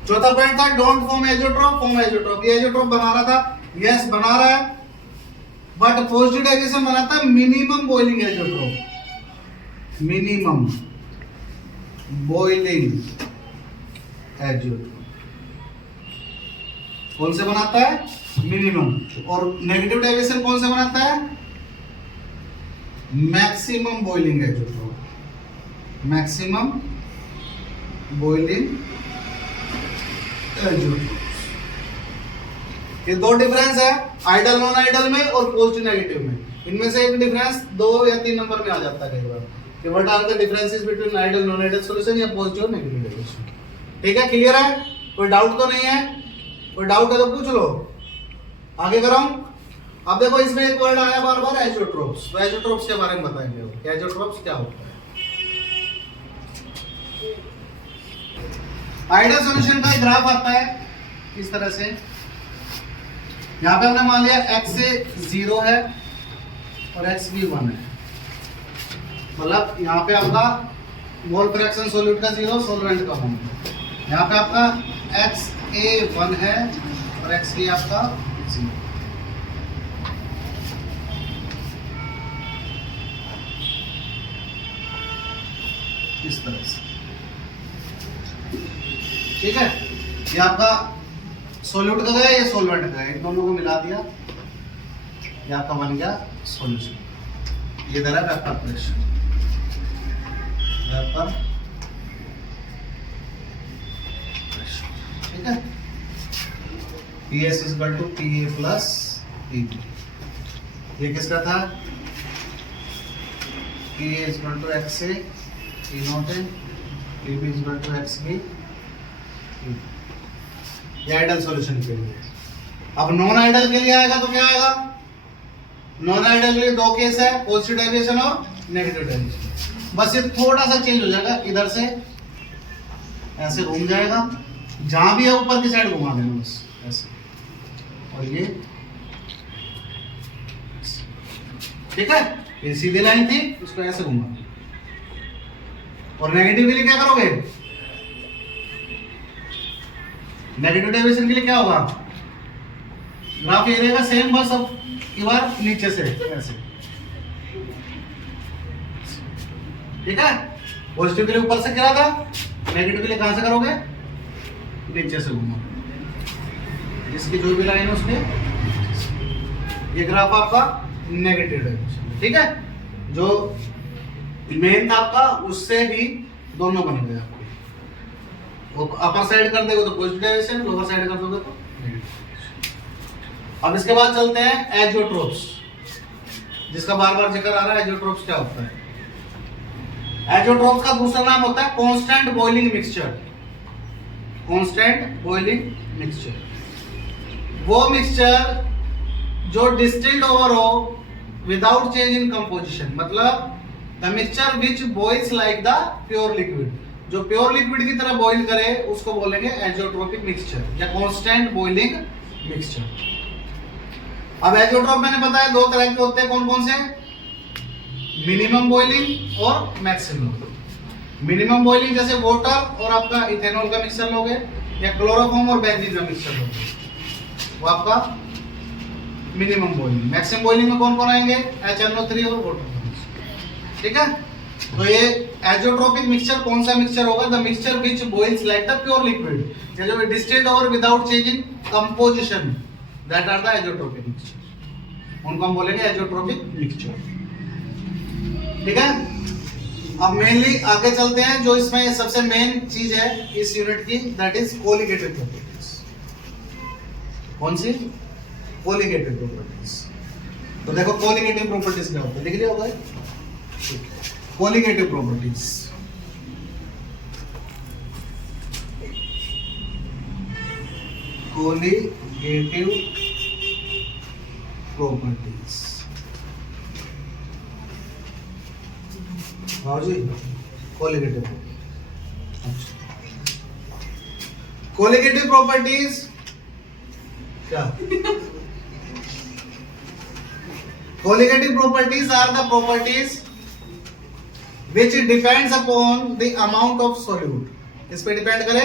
चौथा पॉइंट था don't form azeotrope, form azeotrope. ये एजोट्रोप बना रहा था, यस बना रहा है, बट पॉजिटिव डेविएशन बनाता है मिनिमम बॉइलिंग एजोट्रोप, मिनिमम बॉइलिंग एजोट्रोप। कौन से बनाता है? मिनिमम। और नेगेटिव डेविएशन कौन से बनाता है? Maximum boiling azeotrope, maximum boiling azeotrope. ये दो डिफरेंस है आइडल नॉन आइडल में और पॉजिटिव नेगेटिव में। इनमें से एक डिफरेंस 2 या 3 नंबर में आ जाता है कई बार कि what are the differences between ideal non ideal solution या पॉजिटिव और नेगेटिव डेविएशन। ठीक है, क्लियर है? कोई डाउट तो नहीं है? कोई डाउट है तो पूछ लो, आगे कराऊं। अब देखो इसमें एक वर्ड आया बार बार एजोट्रोप्स, तो एजोट्रोप्स के बारे में बताएंगे। एजोट्रोप्स क्या होता है? आइडियल सॉल्यूशन का ग्राफ आता है इस तरह से। यहां पे हमने मान लिया x से 0 है और x भी 1 है, मतलब यहाँ पे आपका मोल फ्रैक्शन सॉल्यूट का 0, सॉल्वेंट का 1। यहाँ पे आपका XA 1 है और XB आपका 0। इस तरह से, ठीक है। ये आपका सॉल्यूट का गया, ये सॉल्वेंट का गया, इन दोनों को मिला दिया, ये आपका बन गया सॉल्यूशन। ये दर है वेपर प्रेशर, वेपर प्रेशर, ठीक है। PS is equal to PA plus PB। ये किसका था? PA is equal to XA P naught है, PB is equal to XB। ये आइडल सॉल्यूशन के लिए। अब नॉन आइडल के लिए आएगा तो क्या आएगा? नॉन आइडल के लिए दो केस है, पॉजिटिव डेविएशन और नेगेटिव डेविएशन। बस ये थोड़ा सा चेंज हो जाएगा, इधर से ऐसे घूम जाएगा, जहां भी है ऊपर की साइड घुमा देना बस ऐसे, और ये ठीक है। ये सीधी लाइन थी, इसको ऐसे घुमा। और नेगेटिव के लिए क्या करोगे? नेगेटिव डेविएशन के लिए क्या होगा? ग्राफ ये रहेगा सेम, बस अब की बार नीचे से ऐसे, ठीक है। पॉजिटिव के लिए ऊपर से गिरा था, नेगेटिव के लिए कहां से करोगे? नीचे से घूमो, जिसकी जो भी लाइन है उसके। ये ग्राफ आपका नेगेटिव डेविएशन, ठीक है। जो मेन था आपका उससे ही दोनों बन गए आपके। अपर साइड कर दोगे तो पॉजिटिव डेविएशन, लोअर साइड कर दोगे तो नेगेटिव। अब इसके बाद चलते हैं एजोट्रोप्स, जिसका बार बार जिक्र आ रहा है। एजोट्रोप्स क्या होता है? एजोट्रोप्स का दूसरा नाम होता है constant boiling mixture. Constant boiling mixture वो मिक्सचर जो डिस्टिल्ड ओवर हो विदाउट चेंज इन कंपोजिशन, मतलब the mixture which boils like the pure liquid. जो प्योर लिक्विड की तरह बॉइल करे उसको बोलेंगे एजोट्रोपिक मिक्सचर या कांस्टेंट बॉइलिंग मिक्सचर। अब एजोट्रोप मैंने बताया दो तरह के होते हैं, कौन कौन से? मिनिमम बॉइलिंग और मैक्सिमम। मिनिमम बॉइलिंग जैसे वाटर और आपका इथेनॉल का मिक्सचर लोगे, या क्लोरोफॉर्म और बेंजीन का मिक्सचर लोगे, वो आपका मिनिमम बॉइलिंग। मैक्सिमम बॉइलिंग में कौन कौन आएंगे? HNO3 और वाटर, ठीक है। तो ये एजोट्रोपिक मिक्सचर कौन सा मिक्सचर होगा? The mixture which boils like the pure liquid, जो distilled over without changing composition, that are the azeotropic mixture. उनको हम बोलेंगे एजोट्रोपिक मिक्सचर, ठीक है। अब मेनली आगे चलते हैं, जो इसमें सबसे मेन चीज है इस यूनिट की, दैट इज कोलिगेटिव प्रॉपर्टीज। कौन सी? Colligative properties. तो देखो कोलिगेटिव प्रॉपर्टीज क्या होता है, लिख लिया होगा। कोलिगेटिव प्रॉपर्टीज, कोलिगेटिव प्रॉपर्टीज, हाँ जी, कोलिगेटिव। कोलिगेटिव प्रॉपर्टीज क्या? Colligative properties are the properties which depends upon the amount of solute. किस पे डिपेंड करे?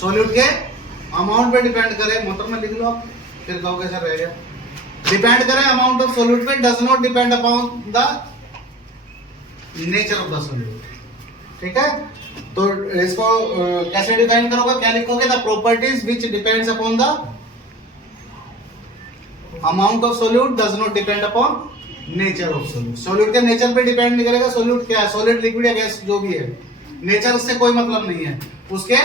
सोल्यूट के अमाउंट पे डिपेंड करे। मोटर में लिख लो आप, फिर कहो कैसा रहेगा। डिपेंड करे अमाउंट ऑफ सोल्यूट पे, does not depend upon the nature of the solute. ठीक है, तो इसको कैसे डिफाइन करोगे? क्या लिखोगे? The properties which depends upon the amount of solute does not depend upon nature of solute. Solute के नेचर पे डिपेंड नहीं करेगा। सोल्यूट क्या है? सॉलिड, लिक्विड या गैस जो भी है, नेचर से कोई मतलब नहीं है, उसके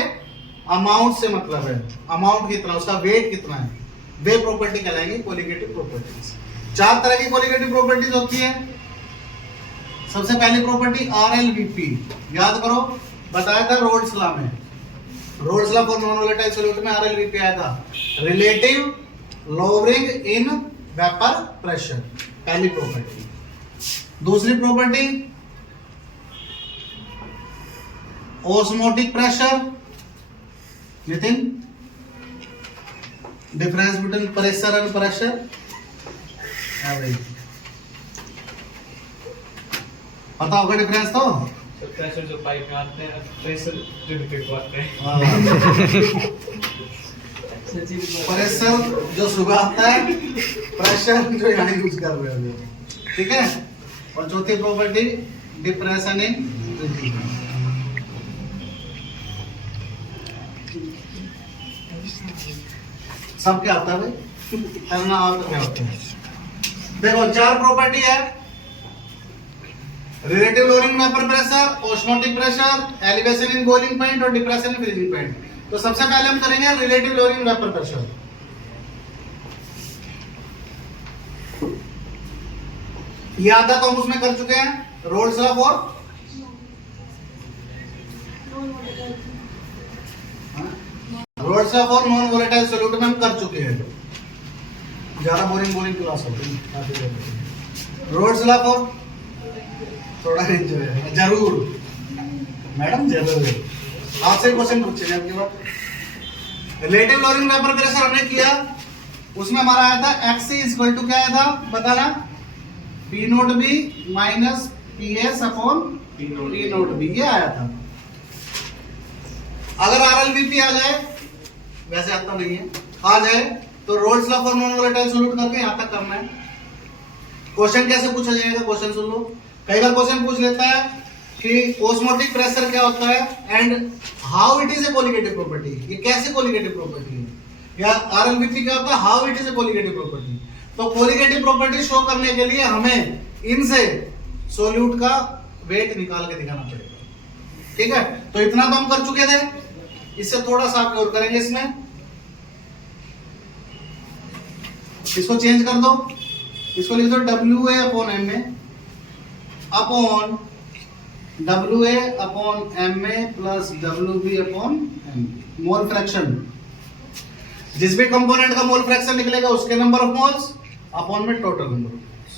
अमाउंट से मतलब है। अमाउंट कितना, उसका वेट कितना है, वे प्रॉपर्टी कहलाएंगे कोलिगेटिव प्रॉपर्टीज। 4 तरह की कोलिगेटिव प्रॉपर्टीज होती है। सबसे पहली प्रॉपर्टी RLVP, याद करो, बताया था रोल्स लॉ में। Roles law for non volatile solute में RLVP आया था, relative lowering in vapour pressure, पहली प्रॉपर्टी। दूसरी property osmotic pressure, Nitin, difference between pressure and pressure. पता होगा डिफरेंस तो? प्रेशर जो पाइप में आते हैं, प्रेशर जो डिफेक्ट आते हैं। प्रेशर जो सुबह आता है, प्रेशर जो यहाँ यूज कर रहे हो। ठीक है, और चौथी प्रॉपर्टी डिप्रेशन इन ड्रिंकिंग। सब क्या आता है भाई? करना और क्या होता है? देखो 4 प्रॉपर्टी है, relative lowering vapour pressure, osmotic pressure, elevation in boiling point और डिप्रेशन इन फ्रीजिंग पॉइंट। तो सबसे पहले हम करेंगे रिलेटिव लोअरिंग वेपर प्रेशर। ये आधा तो हम उसमें कर चुके हैं, roles law for roles law for non volatile solute में हम कर चुके हैं। ज्यादा बोरिंग क्लास होती है। रोल्स लॉ फॉर थोड़ा एंजॉय जरूर मैडम, जरूर आपसे क्वेश्चन पूछेंगे आपके बाद। रिलेटिव लोअरिंग वेपर प्रेशर हमने किया, उसमें हमारा आया था XC इक्वल टू क्या आया था बताना? P note B minus PS upon P note B, ये आया था। अगर RLVP आ जाए, वैसे आता नहीं है, आ जाए तो roles law for non volatile solute करके यहां तक करना है। क्वेश्चन कैसे पूछा जाएगा? क्वेश्चन सुन लो। कई बार क्वेश्चन पूछ लेता है कि ऑस्मोटिक प्रेशर क्या होता है and how it is a colligative property. ये कैसे कोलिगेटिव प्रॉपर्टी है? या RLVP क्या होता है, how it is a colligative property. तो कोलिगेटिव प्रॉपर्टी शो करने के लिए हमें इनसे सॉल्यूट का वेट निकाल के दिखाना पड़ेगा। ठीक है, तो इतना तो हम कर चुके थे, इससे थोड़ा सा और करेंगे। इसमें इसको चेंज कर दो, इसको लिख दो WA upon MA upon WA upon MA plus WB upon MB, mole fraction. जिस भी कंपोनेंट का मोल फ्रैक्शन निकलेगा उसके नंबर ऑफ मोल्स अपॉन में टोटल नंबर ऑफ मोल्स।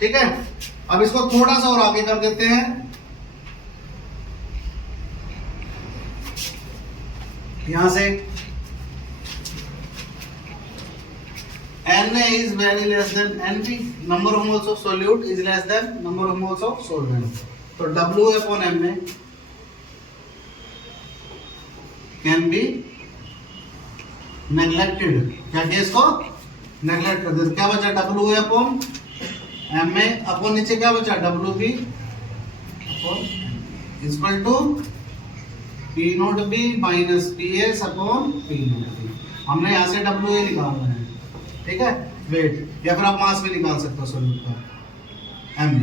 ठीक है, अब इसको थोड़ा सा और आगे कर देते हैं। यहां से Na is very less than Nb, number of moles of solute is less than number of moles of solvent। तो WA upon MA can be neglected। क्या किया इसको? नेगलेक्ट कर देते। क्या बचा? WA upon MA अपॉन नीचे क्या बचा? WB upon equal to P note B minus PS upon P note B। हमने यहाँ से WA निकालना है। ठीक है, वेट, या फिर आप मास भी निकाल सकते हो सॉल्यूट का MB।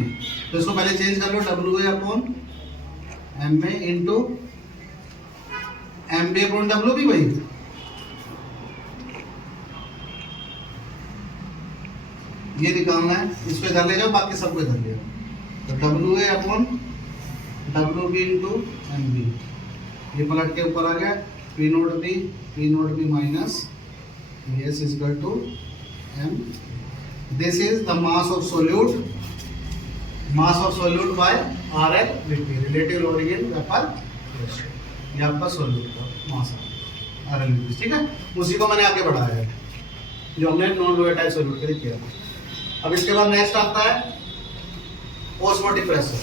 तो इसको पहले चेंज कर लो, WA upon MA into MB upon WB। भाई ये निकालना है, इसको इधर ले जाओ, बाकी सबको इधर ले जाओ। तो WA upon WB into MB, ये पलट के ऊपर आ गया। P note B minus PS is equal to M। This is the mass of solute by RLVP, relative loading in vapour pressure. ये आपका सोल्यूट का मास है। RLBP, ठीक है। उसी को मैंने आगे बढ़ाया है जो हमने नॉन वोलेटाइल सॉल्यूट के लिए किया। अब इसके बाद नेक्स्ट आता है ऑस्मोटिक प्रेशर।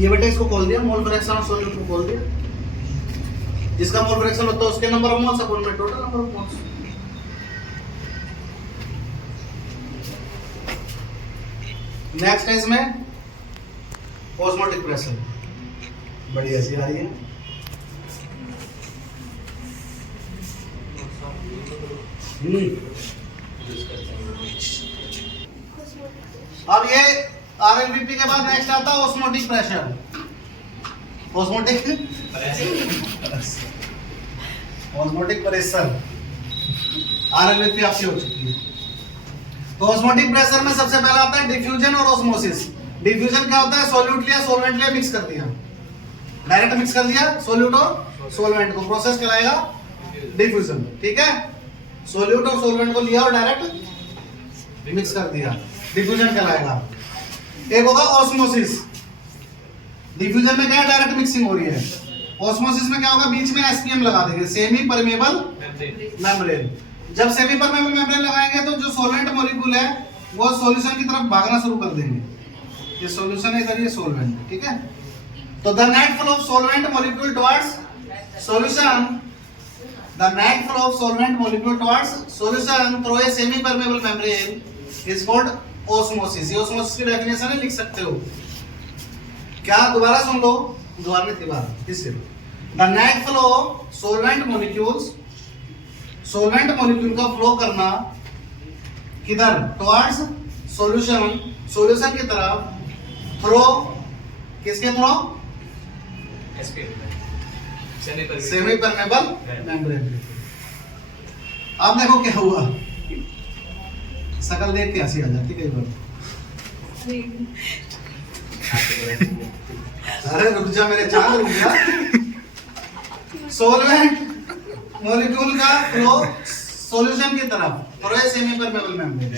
ये बेटा इसको खोल दिया, मोल फ्रैक्शन ऑफ सॉल्यूट को खोल दिया। जिसका मोल फ्रैक्शन होता है उसके नंबर ऑफ मोल्स अपॉन में total number of moles. Next है इसमें ऑस्मोटिक प्रेशर, बड़ी ऐसी आ रही है। अब ये RLBP के बाद नेक्स्ट आता है osmotic pressure. Osmotic pressure RLBP आपकी हो चुकी है। तो ऑस्मोटिक प्रेशर में सबसे पहला आता है डिफ्यूजन और ऑस्मोसिस। डिफ्यूजन क्या होता है? सॉल्यूट लिया, सॉल्वेंट लिया, मिक्स कर दिया, डायरेक्ट मिक्स कर दिया सॉल्यूट और सॉल्वेंट को, प्रोसेस कहलाएगा डिफ्यूजन, ठीक है। सॉल्यूट और सॉल्वेंट को लिया और डायरेक्ट मिक्स कर दिया, डिफ्यूजन कहलाएगा। एक होगा ऑस्मोसिस। डिफ्यूजन में क्या है? डायरेक्ट मिक्सिंग हो रही है। ऑस्मोसिस में क्या होगा? बीच में SPM लगा देंगे, सेमी परमेबल मेम्ब्रेन। जब सेमी परमेबल मेम्ब्रेन लगाएंगे तो जो सॉल्वेंट मॉलिक्यूल है वो सॉल्यूशन की तरफ भागना शुरू कर देंगे। ये सॉल्यूशन है, इधर ये सॉल्वेंट, ठीक है। तो the net flow of solvent molecule towards solution, the net flow of solvent molecule towards solution through a semi permeable membrane is called osmosis. ये ऑस्मोसिस की डेफिनेशन है, लिख सकते हो क्या? दोबारा सुन लो, दोबारा नहीं, दोबारा इससे। The net flow of solvent molecules, solvent molecule का फ्लो करना किधर? टुवर्ड्स सॉल्यूशन, सॉल्यूशन की तरफ, थ्रू किसके थ्रू? Semi permeable membrane. अब देखो क्या हुआ, शकल देख के हंसी आ जाती कई बार। अरे रुक जा मेरे चांद, रुक जा। सॉल्वेंट मॉलिक्यूल का फ्लो सॉल्यूशन की तरफ, थ्रू सेमी परमेबल मेम्ब्रेन।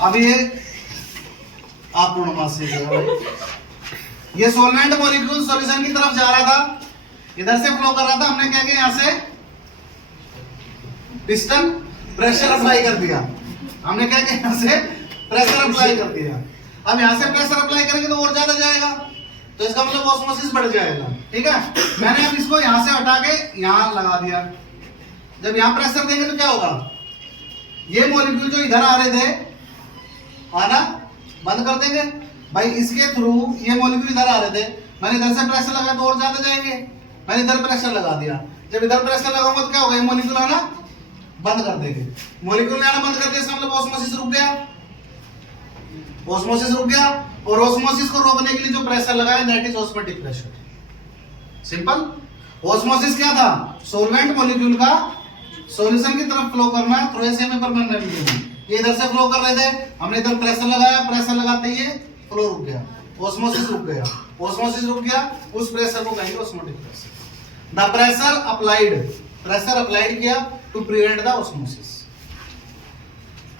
अब ये आप पूर्णमास से ये सॉल्वेंट मॉलिक्यूल सॉल्यूशन की तरफ जा रहा था, इधर से फ्लो कर रहा था। हमने क्या किया? यहाँ से पिस्टन प्रेशर अप्लाई कर दिया। हमने क्या किया? यहाँ से प्रेशर अप्लाई कर दिया। अब यहाँ से प्रेशर अप्लाई करेंगे तो और ज्यादा जाएगा, तो इसका मतलब ऑस्मोसिस बढ़ जाएगा, ठीक है। मैंने अब इसको यहाँ से हटा के यहाँ लगा दिया। जब यहाँ प्रेशर देंगे तो क्या होगा? ये मॉलिक्यूल जो इधर आ रहे थे आना बंद कर देंगे भाई। इसके थ्रू ये मॉलिक्यूल इधर आ रहे थे, मैंने इधर से प्रेशर लगाया तो और ज्यादा जाएंगे। मैंने इधर प्रेशर लगा दिया, जब इधर प्रेशर लगाऊंगा तो क्या होगा? ये मॉलिक्यूल आना बंद कर देंगे। मॉलिक्यूल आना बंद कर दिया, इसका मतलब ऑस्मोसिस रुक गया। ऑस्मोसिस रुक गया, और ऑस्मोसिस को रोकने के लिए जो प्रेशर लगाया that is osmotic pressure. Simple. Osmosis क्या था? सॉल्वेंट मॉलिक्यूल का सॉल्यूशन की तरफ फ्लो करना through a semi permeable membrane. ये इधर से फ्लो कर रहे थे, हमने इधर प्रेशर लगाया, प्रेशर लगाते ही फ्लो रुक गया, ऑस्मोसिस रुक गया। ऑस्मोसिस रुक गया, उस प्रेशर को कहेंगे osmotic pressure. The pressure applied किया to prevent the osmosis.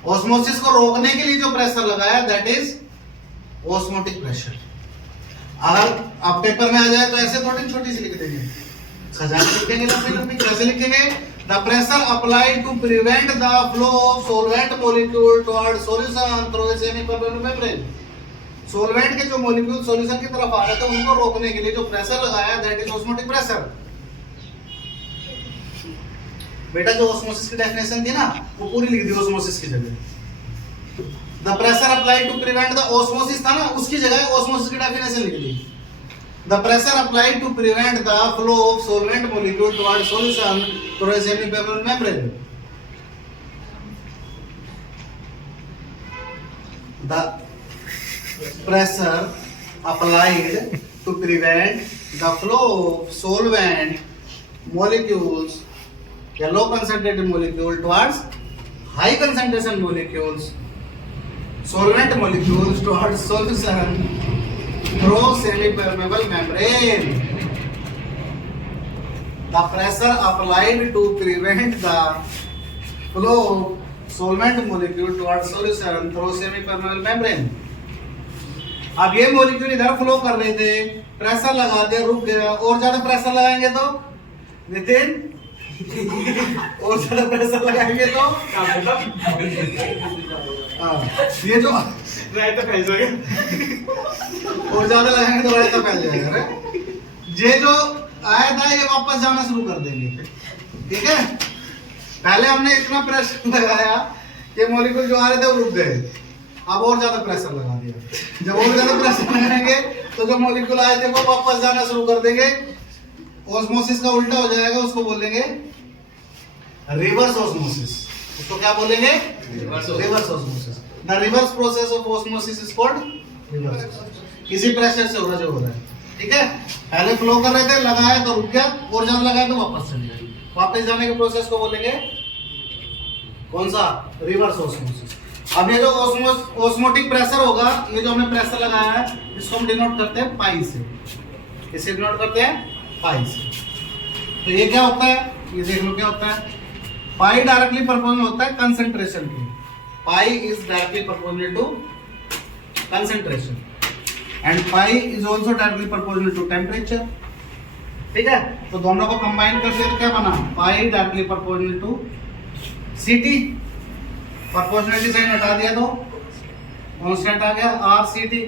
Osmosis को रोकने के लिए जो प्रेशर लगाया दैट इज ऑस्मोटिक प्रेशर। अगर आप पेपर में आ जाए तो ऐसे थोड़ी छोटी सी लिख देंगे, सजा के लिखेंगे ना, फिर कैसे लिखेंगे? The pressure applied to prevent the flow of solvent molecule toward solution through a semi permeable membrane. Solvent के जो मॉलिक्यूल सॉल्यूशन की तरफ आ रहे थे उनको रोकने के लिए जो प्रेशर लगाया दैट इज ऑस्मोटिक प्रेशर। बेटा जो ऑस्मोसिस की डेफिनेशन थी ना वो पूरी लिख दी ऑस्मोसिस की जगह। The pressure applied to prevent the osmosis था ना, उसकी जगह ऑस्मोसिस की डेफिनेशन लिख दी। The pressure applied to prevent the flow of solvent molecule toward solution through a semi permeable membrane. द pressure applied to prevent the flow of solvent molecules, the low concentrated molecule towards high concentration molecules, solvent molecules towards solution through semi-permeable membrane. The pressure applied to prevent the flow of solvent molecule towards solution through semi-permeable membrane. अब ये molecule इधर flow कर रहे थे, pressure लगा दिया, रुक गया, और ज्यादा प्रेशर लगाएंगे तो नितिन, और ज्यादा प्रेशर लगाएंगे तो ये जो रायता फैल जाएगा। और ज्यादा लगाएंगे तो रायता फैल जाएगा। अरे ये जो आया था ये वापस जाना शुरू कर देंगे, ठीक है। पहले हमने इतना प्रेशर लगाया कि मॉलिक्यूल जो आ रहे थे वो रुक गए, अब और ज्यादा प्रेशर लगा दिया। जब और ज्यादा प्रेशर लगाएंगे तो जो मॉलिक्यूल आए थे वो वापस जाना शुरू कर देंगे। ऑस्मोसिस का उल्टा हो जाएगा, उसको बोलेंगे रिवर्स ऑस्मोसिस। उसको क्या बोलेंगे? Reverse osmosis. The reverse process of osmosis is called reverse osmosis. इसी प्रेशर से हो रहा जो हो रहा है, ठीक है। पहले फ्लो कर रहे थे, लगाया तो रुक गया, और ज्यादा लगाया तो वापस चले गए। वापस जाने के प्रोसेस को बोलेंगे कौन सा? Reverse osmosis. अब ये जो ऑस्मोटिक प्रेशर होगा, ये जो हमने प्रेशर लगाया है, इसको हम डिनोट करते हैं पाई से। इसे डिनोट करते हैं पाई से। तो ये क्या होता है? ये देख लो क्या होता है। पाई डायरेक्टली प्रोपोर्शनल होता है कंसंट्रेशन की। Pi is directly proportional to concentration and pi is also directly proportional to temperature, ठीक है। तो दोनों को कंबाइन करके तो क्या बना? पाई डायरेक्टली प्रोपोर्शनल टू सीटी। प्रोपोर्शनलिटी साइन हटा दिया तो कांस्टेंट आ गया आर सी टी।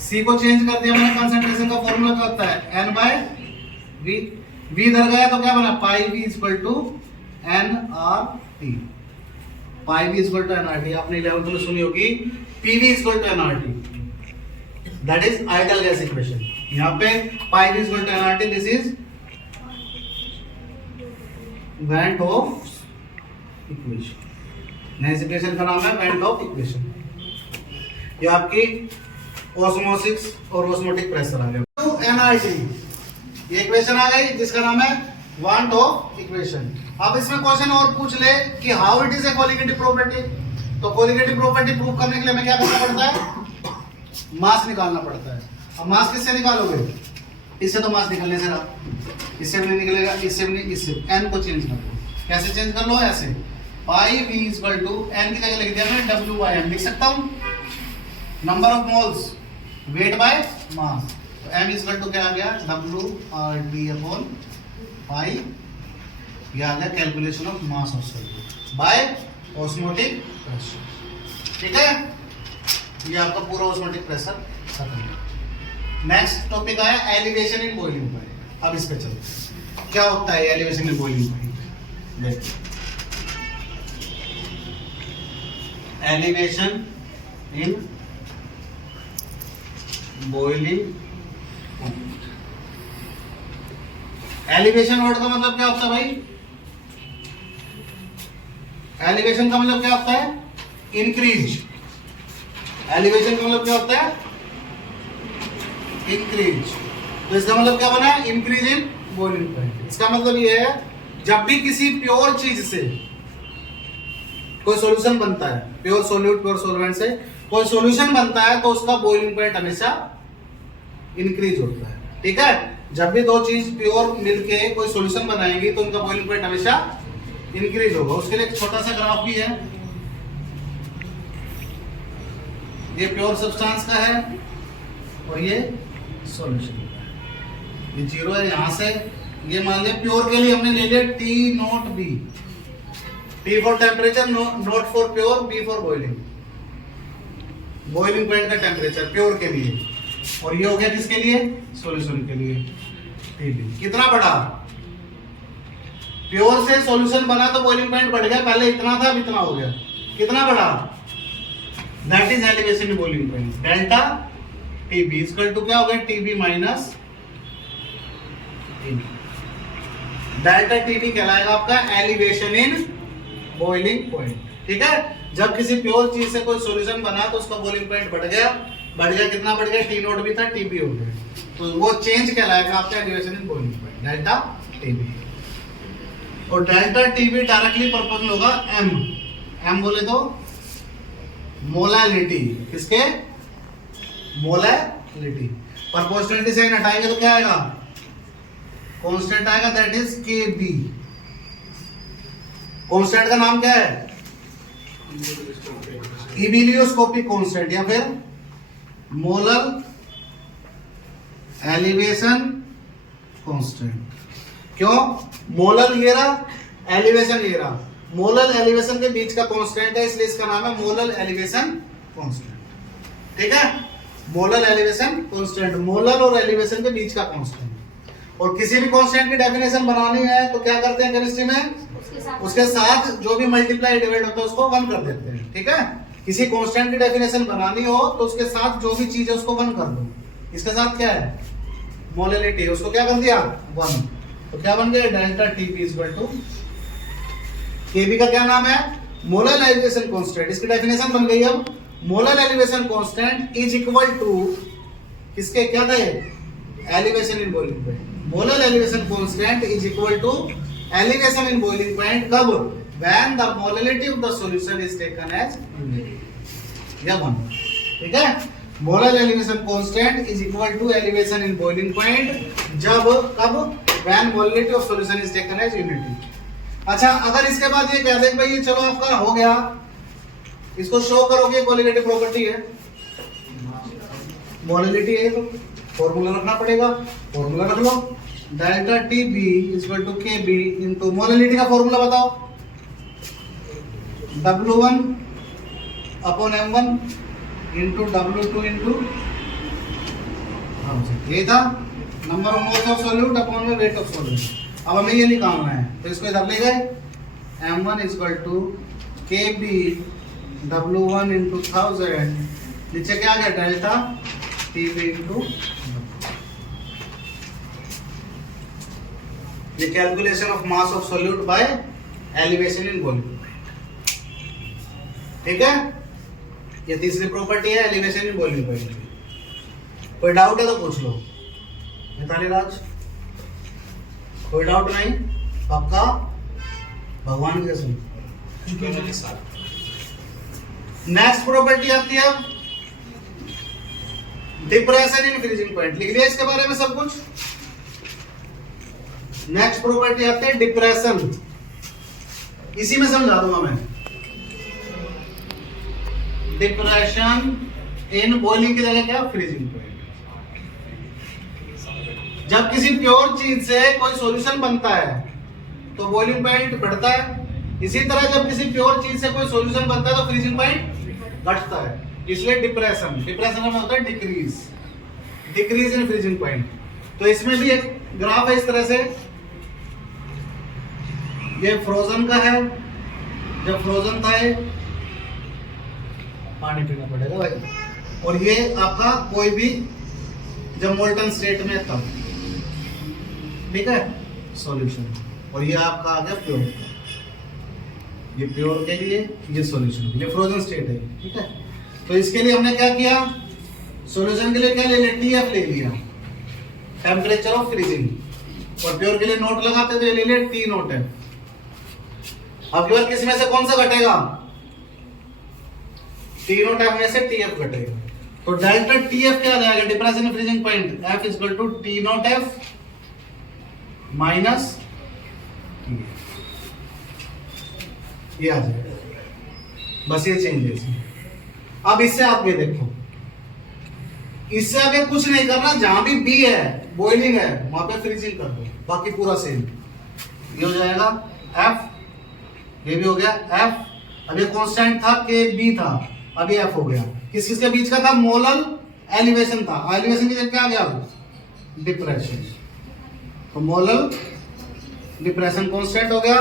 सी को चेंज कर दिया हमने, कंसंट्रेशन का फॉर्मूला क्या होता है? N bye we. वी इधर गया तो क्या बना? Pi V is equal to N R T. Pi V is equal to N R T आपने 11th में सुनी होगी। P V is equal to N R T, that is ideal gas equation. यहाँ पे pi V is equal to N R T, this is van't Hoff equation. Next equation का नाम है went Hoff equation. ये आपकी osmosis और osmotic pressure आ गया। NRT ये इक्वेशन आ गई जिसका नाम है वेंट ऑफ इक्वेशन। अब इसमें क्वेश्चन और पूछ ले कि how it is a colligative property. तो कोलिगेटिव प्रॉपर्टी प्रूव करने के लिए हमें क्या करना पड़ता है? मास निकालना पड़ता है। अब मास किससे निकालोगे? इससे तो मास निकलने से रहा, इससे भी नहीं निकलेगा, इससे भी नहीं, इससे एन को चेंज कर लो। कैसे चेंज कर लो? ऐसे pi V is equal to N की जगह लिख दिया मैंने डब्ल्यू बाय एम लिख सकता हूं। Number of moles weight by mass, तो एम इज इक्वल टू क्या आ गया? W R D upon pi. ये आ गया calculation of mass of solute bye osmotic pressure, ठीक है। ये आपका पूरा ऑस्मोटिक प्रेशर खत्म। नेक्स्ट टॉपिक आया एलिवेशन इन बॉइलिंग पॉइंट। अब इस पे चलते हैं, क्या होता है elevation in boiling point. Elevation in boiling point. Elevation word का मतलब क्या होता है भाई? एलिवेशन का मतलब क्या होता है? इंक्रीज। एलिवेशन का मतलब क्या होता है? इंक्रीज। तो इसका मतलब क्या बना? Increase in boiling point. इसका मतलब ये है जब भी किसी प्योर चीज से कोई सॉल्यूशन बनता है, प्योर सॉल्यूट प्योर सॉल्वेंट से कोई सॉल्यूशन बनता है, तो उसका बॉइलिंग पॉइंट हमेशा इंक्रीज होता है, ठीक है। जब भी दो चीज प्योर मिलके कोई सॉल्यूशन बनाएंगी तो उनका बॉइलिंग पॉइंट हमेशा इंक्रीज होगा। उसके लिए एक छोटा सा ग्राफ भी है। ये प्योर सब्सटेंस का है और ये सॉल्यूशन का है। ये जीरो है यहाँ से। ये मान लिया प्योर के लिए हमने ले लिया T naught B. T for temperature, naught for pure, B for boiling. Boiling point का टेम्परेचर प्योर के लिए। और ये हो गया किसके लिए? सॉल्यूशन के लिए टीबी। कितना बढ़ा? प्योर से सॉल्यूशन बना तो बॉइलिंग पॉइंट बढ़ गया। पहले इतना था, अब इतना हो गया। कितना बढ़ा? That is elevation in boiling point. Delta TB equal to क्या हो गया? TB minus TB. Delta TB कहलाएगा आपका एलिवेशन इन बॉइलिंग पॉइंट, ठीक है। जब किसी प्योर चीज से कोई सॉल्यूशन बना तो उसका बॉइलिंग पॉइंट बढ़ गया। बढ़ गया कितना बढ़ गया? टी नोट भी था, टीबी हो गया, तो वो चेंज कहलाएगा आपका elevation in boiling point, delta TB. और डेल्टा टीबी डायरेक्टली प्रोपोर्शनल होगा एम। एम बोले तो मोलैलिटी। किसके? मोलैलिटी। प्रोपोर्शनलिटी से हटाएंगे तो क्या आएगा? कांस्टेंट आएगा, दैट इज के बी। कांस्टेंट का नाम क्या है? इबिलियोस्कोपिक कांस्टेंट या फिर मोलर एलिवेशन कांस्टेंट। क्यों? मोलर ये रहा, एलिवेशन ये रहा, मोलर एलिवेशन के बीच का कांस्टेंट है, इसलिए इसका नाम है मोलर एलिवेशन कांस्टेंट। ठीक है, मोलर एलिवेशन कांस्टेंट, मोलर और एलिवेशन के बीच का कांस्टेंट। और किसी भी कांस्टेंट की डेफिनेशन बनानी है तो क्या करते हैं केमिस्ट्री में, उसके साथ जो भी मल्टीप्लाई डिवाइड होता है उसको 1 कर देते हैं। ठीक है, किसी कांस्टेंट की डेफिनेशन बनानी हो तो उसके साथ जो भी चीज है उसको 1 कर दो। इसके साथ क्या है, मोलरिटी, उसको क्या कर दिया 1, तो क्या बन गया delta TP equal to KB का क्या नाम है, मोलर एलिवेशन कांस्टेंट। इसकी डेफिनेशन बन गई अब, molar elevation constant is equal to किसके, क्या था ये, elevation in boiling point. Molar elevation constant is equal to elevation in boiling point, कब, when the molarity of the solution is taken as unit. या 1, ठीक है, molar elevation constant is equal to elevation in boiling point, जब, कब, when molarity of solution is taken as unit. अच्छा, अगर इसके बाद ये कह दे भाई ये चलो आपका हो गया, इसको शो करोगे कोलिगेटिव प्रॉपर्टी है, मोलरिटी है, तो फॉर्मूला रखना पड़ेगा, फॉर्मूला रख लो, delta TB equal to KB into molarity का फॉर्मूला बताओ, W1 upon M1 into W2 into, ये था number of moles of solute upon में वेट ऑफ सॉल्यूट। अब हमें ये निकालना है तो इसको इधर ले गए, M1 equal to KB W1 into 1000, नीचे क्या आ गया डेल्टा TB इनटू, ये calculation of mass of solute bye elevation in volume. ठीक है, ये तीसरी प्रॉपर्टी है एलिवेशन इन वॉल्यूम पर। कोई डाउट है तो पूछ लो मिताली राज, कोई डाउट नहीं, पक्का, भगवान के कसम। नेक्स्ट प्रॉपर्टी आती है डिप्रेशन इन फ्रीजिंग पॉइंट, लिख लिया इसके बारे में सब कुछ। नेक्स्ट प्रॉपर्टी आती है डिप्रेशन, इसी में समझा दूंगा मैं, डिप्रेशन इन बॉइलिंग की जगह क्या, फ्रीजिंग पॉइंट। जब किसी प्योर चीज से कोई सॉल्यूशन बनता है तो बॉइलिंग पॉइंट बढ़ता है, इसी तरह जब किसी प्योर चीज से कोई सॉल्यूशन बनता है तो फ्रीजिंग पॉइंट घटता है, इसलिए डिप्रेशन, डिप्रेशन में होता है decrease, decrease in freezing point. तो इसमें भी एक ग्राफ है इस तरह से, ये फ्रोजन का है, जब फ्रोजन था ये, पानी पीना पड़ेगा भाई, और ये आपका कोई भी जब मोल्टन स्टेट में था, ठीक है, सॉल्यूशन, और ये आपका आ गया प्योर, ये प्योर के लिए, ये सॉल्यूशन, ये फ्रोजन स्टेट है, ठीक है। तो इसके लिए हमने क्या किया, सॉल्यूशन के लिए क्या ले लिया, TF ले लिया, टेम्परेचर ऑफ फ्रीजिंग, और प्योर के लिए नोट लगाते तो ये ले लिया T नोट है। अब की बार किस में से कौन सा घटेगा, T नोट F में से TF घटेगा, तो डेल्टा TF क्या आ जाएगा, depression in freezing point, F equal to T naught F minus ये आ जाएगा, बस ये चेंज है इसमें। अब इससे आप ये देखो, इससे आगे कुछ नहीं करना, जहां भी B है, बॉइलिंग है, वहां पे फ्रीजिंग कर दो, बाकी पूरा सेम। ये हो जाएगा F, ये भी हो गया F, अब ये कांस्टेंट था KB था, अब ये F हो गया, किस किसके बीच का था, मोलर एलिवेशन था, एलिवेशन की जगह क्या आ गया, डिप्रेशन, तो मोलर डिप्रेशन कांस्टेंट हो गया।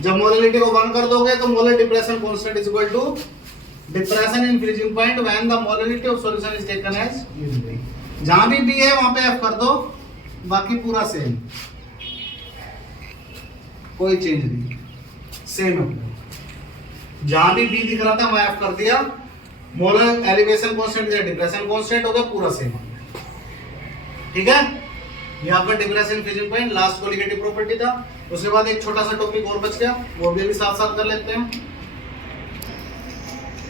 जब मोलरिटी को 1 कर दोगे तो molar depression constant is equal to depression in freezing point when the molarity of solution is taken as unit. जहां भी B है वहां पे F कर दो, बाकी पूरा सेम, कोई चेंज नहीं, सेम है। जहां भी B दिख रहा था वहां F कर दिया, मोलर एलिवेशन कांस्टेंट या डिप्रेशन कांस्टेंट हो गया, पूरा सेम हो गया, ठीक है। ये आपका depression freezing point last colligative property था। उसके बाद एक छोटा सा टॉपिक और बच गया, वो भी अभी साथ साथ कर लेते हैं,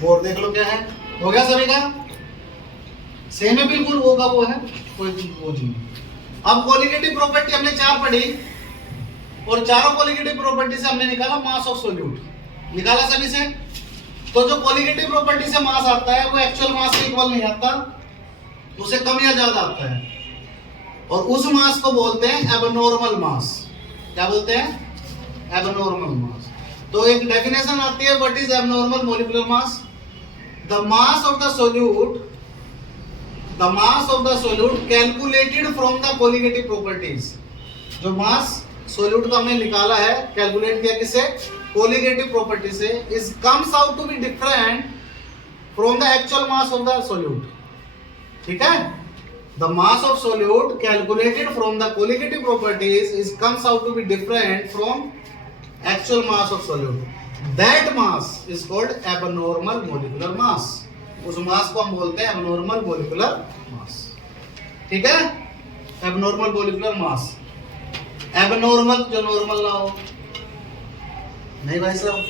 और देख लो क्या है, हो गया सभी का, सेम है बिल्कुल, वो का वो है, कोई वो नहीं। अब कोलिगेटिव प्रॉपर्टी हमने 4 पढ़ी, और चारों कोलिगेटिव प्रॉपर्टी से हमने निकाला मास ऑफ सॉल्यूट, निकाला सभी से। तो जो कोलिगेटिव प्रॉपर्टी से मास आता है वो एक्चुअल मास के इक्वल नहीं आता, उसे कम या ज्यादा आता है। और उस मास को बोलते हैं एबनॉर्मल मास। क्या बोलते हैं? एबनॉर्मल मास। तो एक डेफिनेशन आती है, what is abnormal molecular mass? The mass of the solute calculated from the colligative properties. जो मास सोल्यूट का हमने निकाला है, कैलकुलेट किया किससे? कोलिगेटिव प्रॉपर्टी से, is comes out to be different from the actual mass of the solute. ठीक है? The mass of solute calculated from the colligative properties is comes out to be different from actual mass of solute. That mass is called abnormal molecular mass. उस mass को हम बोलते हैं abnormal molecular मास। ठीक है? Abnormal molecular मास। Abnormal जो normal ना हो, नहीं भाई साहब,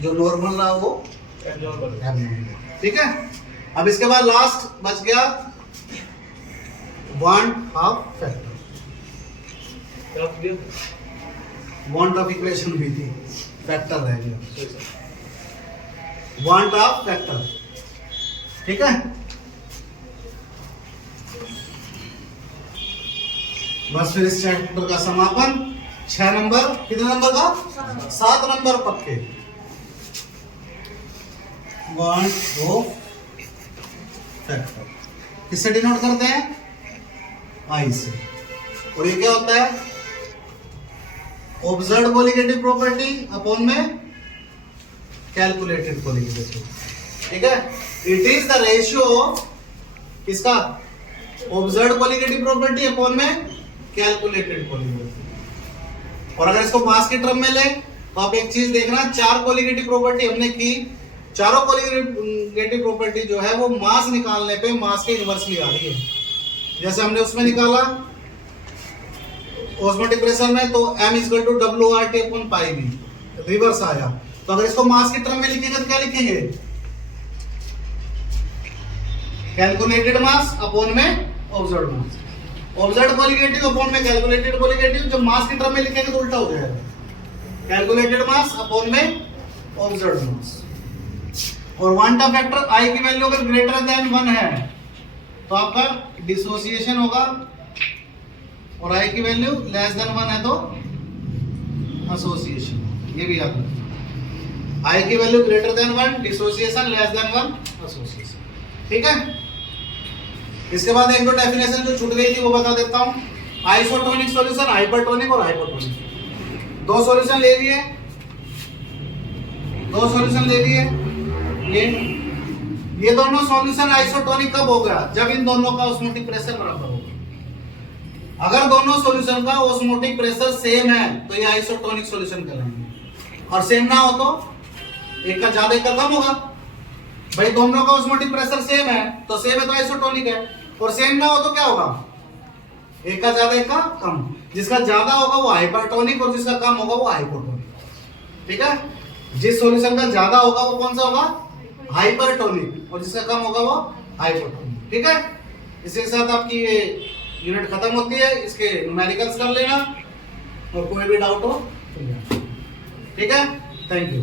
जो नॉर्मल ना हो एबनॉर्मल। ठीक है? अब इसके बाद लास्ट बच गया want of factor. Want of equation भी थी, फैक्टर रह गया। Want of factor. ठीक है? बस फिर इस चैप्टर का समापन। 6 नंबर, कितने नंबर का? 7 नंबर पक्के। वांट ऑफ फैक्टर किससे डिनोट करते हैं? आई से। और ये क्या होता है? ऑब्जर्व्ड कोलिगेटिव प्रॉपर्टी अपॉन में कैलकुलेटेड कोलिगेटिव। ठीक है? इट इज द रेशियो किसका? ऑब्जर्व्ड कोलिगेटिव प्रॉपर्टी अपॉन में कैलकुलेटेड कोलिगेटिव। और अगर इसको मास के टर्म में ले तो आप एक चीज देखना, 4 कोलिगेटिव प्रॉपर्टी हमने की, चारों कोलिगेटिव प्रॉपर्टी जो है वो मास निकालने पे मास के इनवर्सली आ रही है। जैसे हमने उसमें निकाला ऑस्मोटिक प्रेशर में, तो m equal to WRT upon pi भी, रिवर्स आया। तो अगर इसको मास के टर्म में लिखेंगे तो क्या लिखेंगे? कैलकुलेटेड मास अपॉन में ऑब्जर्व्ड मास। ऑब्जर्व्ड कोलिगेटिव अपॉन में कैलकुलेटेड कोलिगेटिव। जब मास के टर्म में लिखेंगे तो उल्टा हो जाएगा, कैलकुलेटेड मास अपॉन में ऑब्जर्व्ड मास। और वांट ऑफ फैक्टर आई की वैल्यू अगर ग्रेटर देन 1 है तो आपका डिसोसिएशन होगा, और आई की वैल्यू लेस देन 1 है तो एसोसिएशन। ये भी याद रखना, आई की value greater than 1 dissociation, less than 1 association. ठीक है? इसके बाद एक दो डेफिनेशन जो छूट गई थी वो बता देता हूं। आइसोटोनिक सॉल्यूशन, हाइपरटोनिक और हाइपोटोनिक। 2 सॉल्यूशन ले लिए, 2 सॉल्यूशन ले लिए। ये दोनों सॉल्यूशन आइसोटोनिक कब होगा? जब इन दोनों का ऑस्मोटिक प्रेशर बराबर होगा। अगर दोनों सॉल्यूशन का ऑस्मोटिक प्रेशर सेम है तो ये आइसोटोनिक सॉल्यूशन कहलाएंगे, और सेम ना हो तो एक का ज्यादा एक का कम होगा। भाई दोनों का ऑस्मोटिक प्रेशर सेम है तो सेम है तो आइसोटोनिक है, और सेम ना हो तो क्या होगा? एक का ज्यादा एक का कम। जिसका ज्यादा होगा वो हाइपरटोनिक और जिसका कम होगा वो हाइपोटोनिक। ठीक है? जिस सॉल्यूशन का ज्यादा होगा वो कौन सा होगा? हाइपरटोनिक, और जिसका कम होगा वो हाइपोटोनिक। ठीक है? इसके साथ आपकी ये यूनिट खत्म होती है। इसके न्यूमेरिकल्स कर लेना, और कोई भी डाउट हो। ठीक है? Thank you.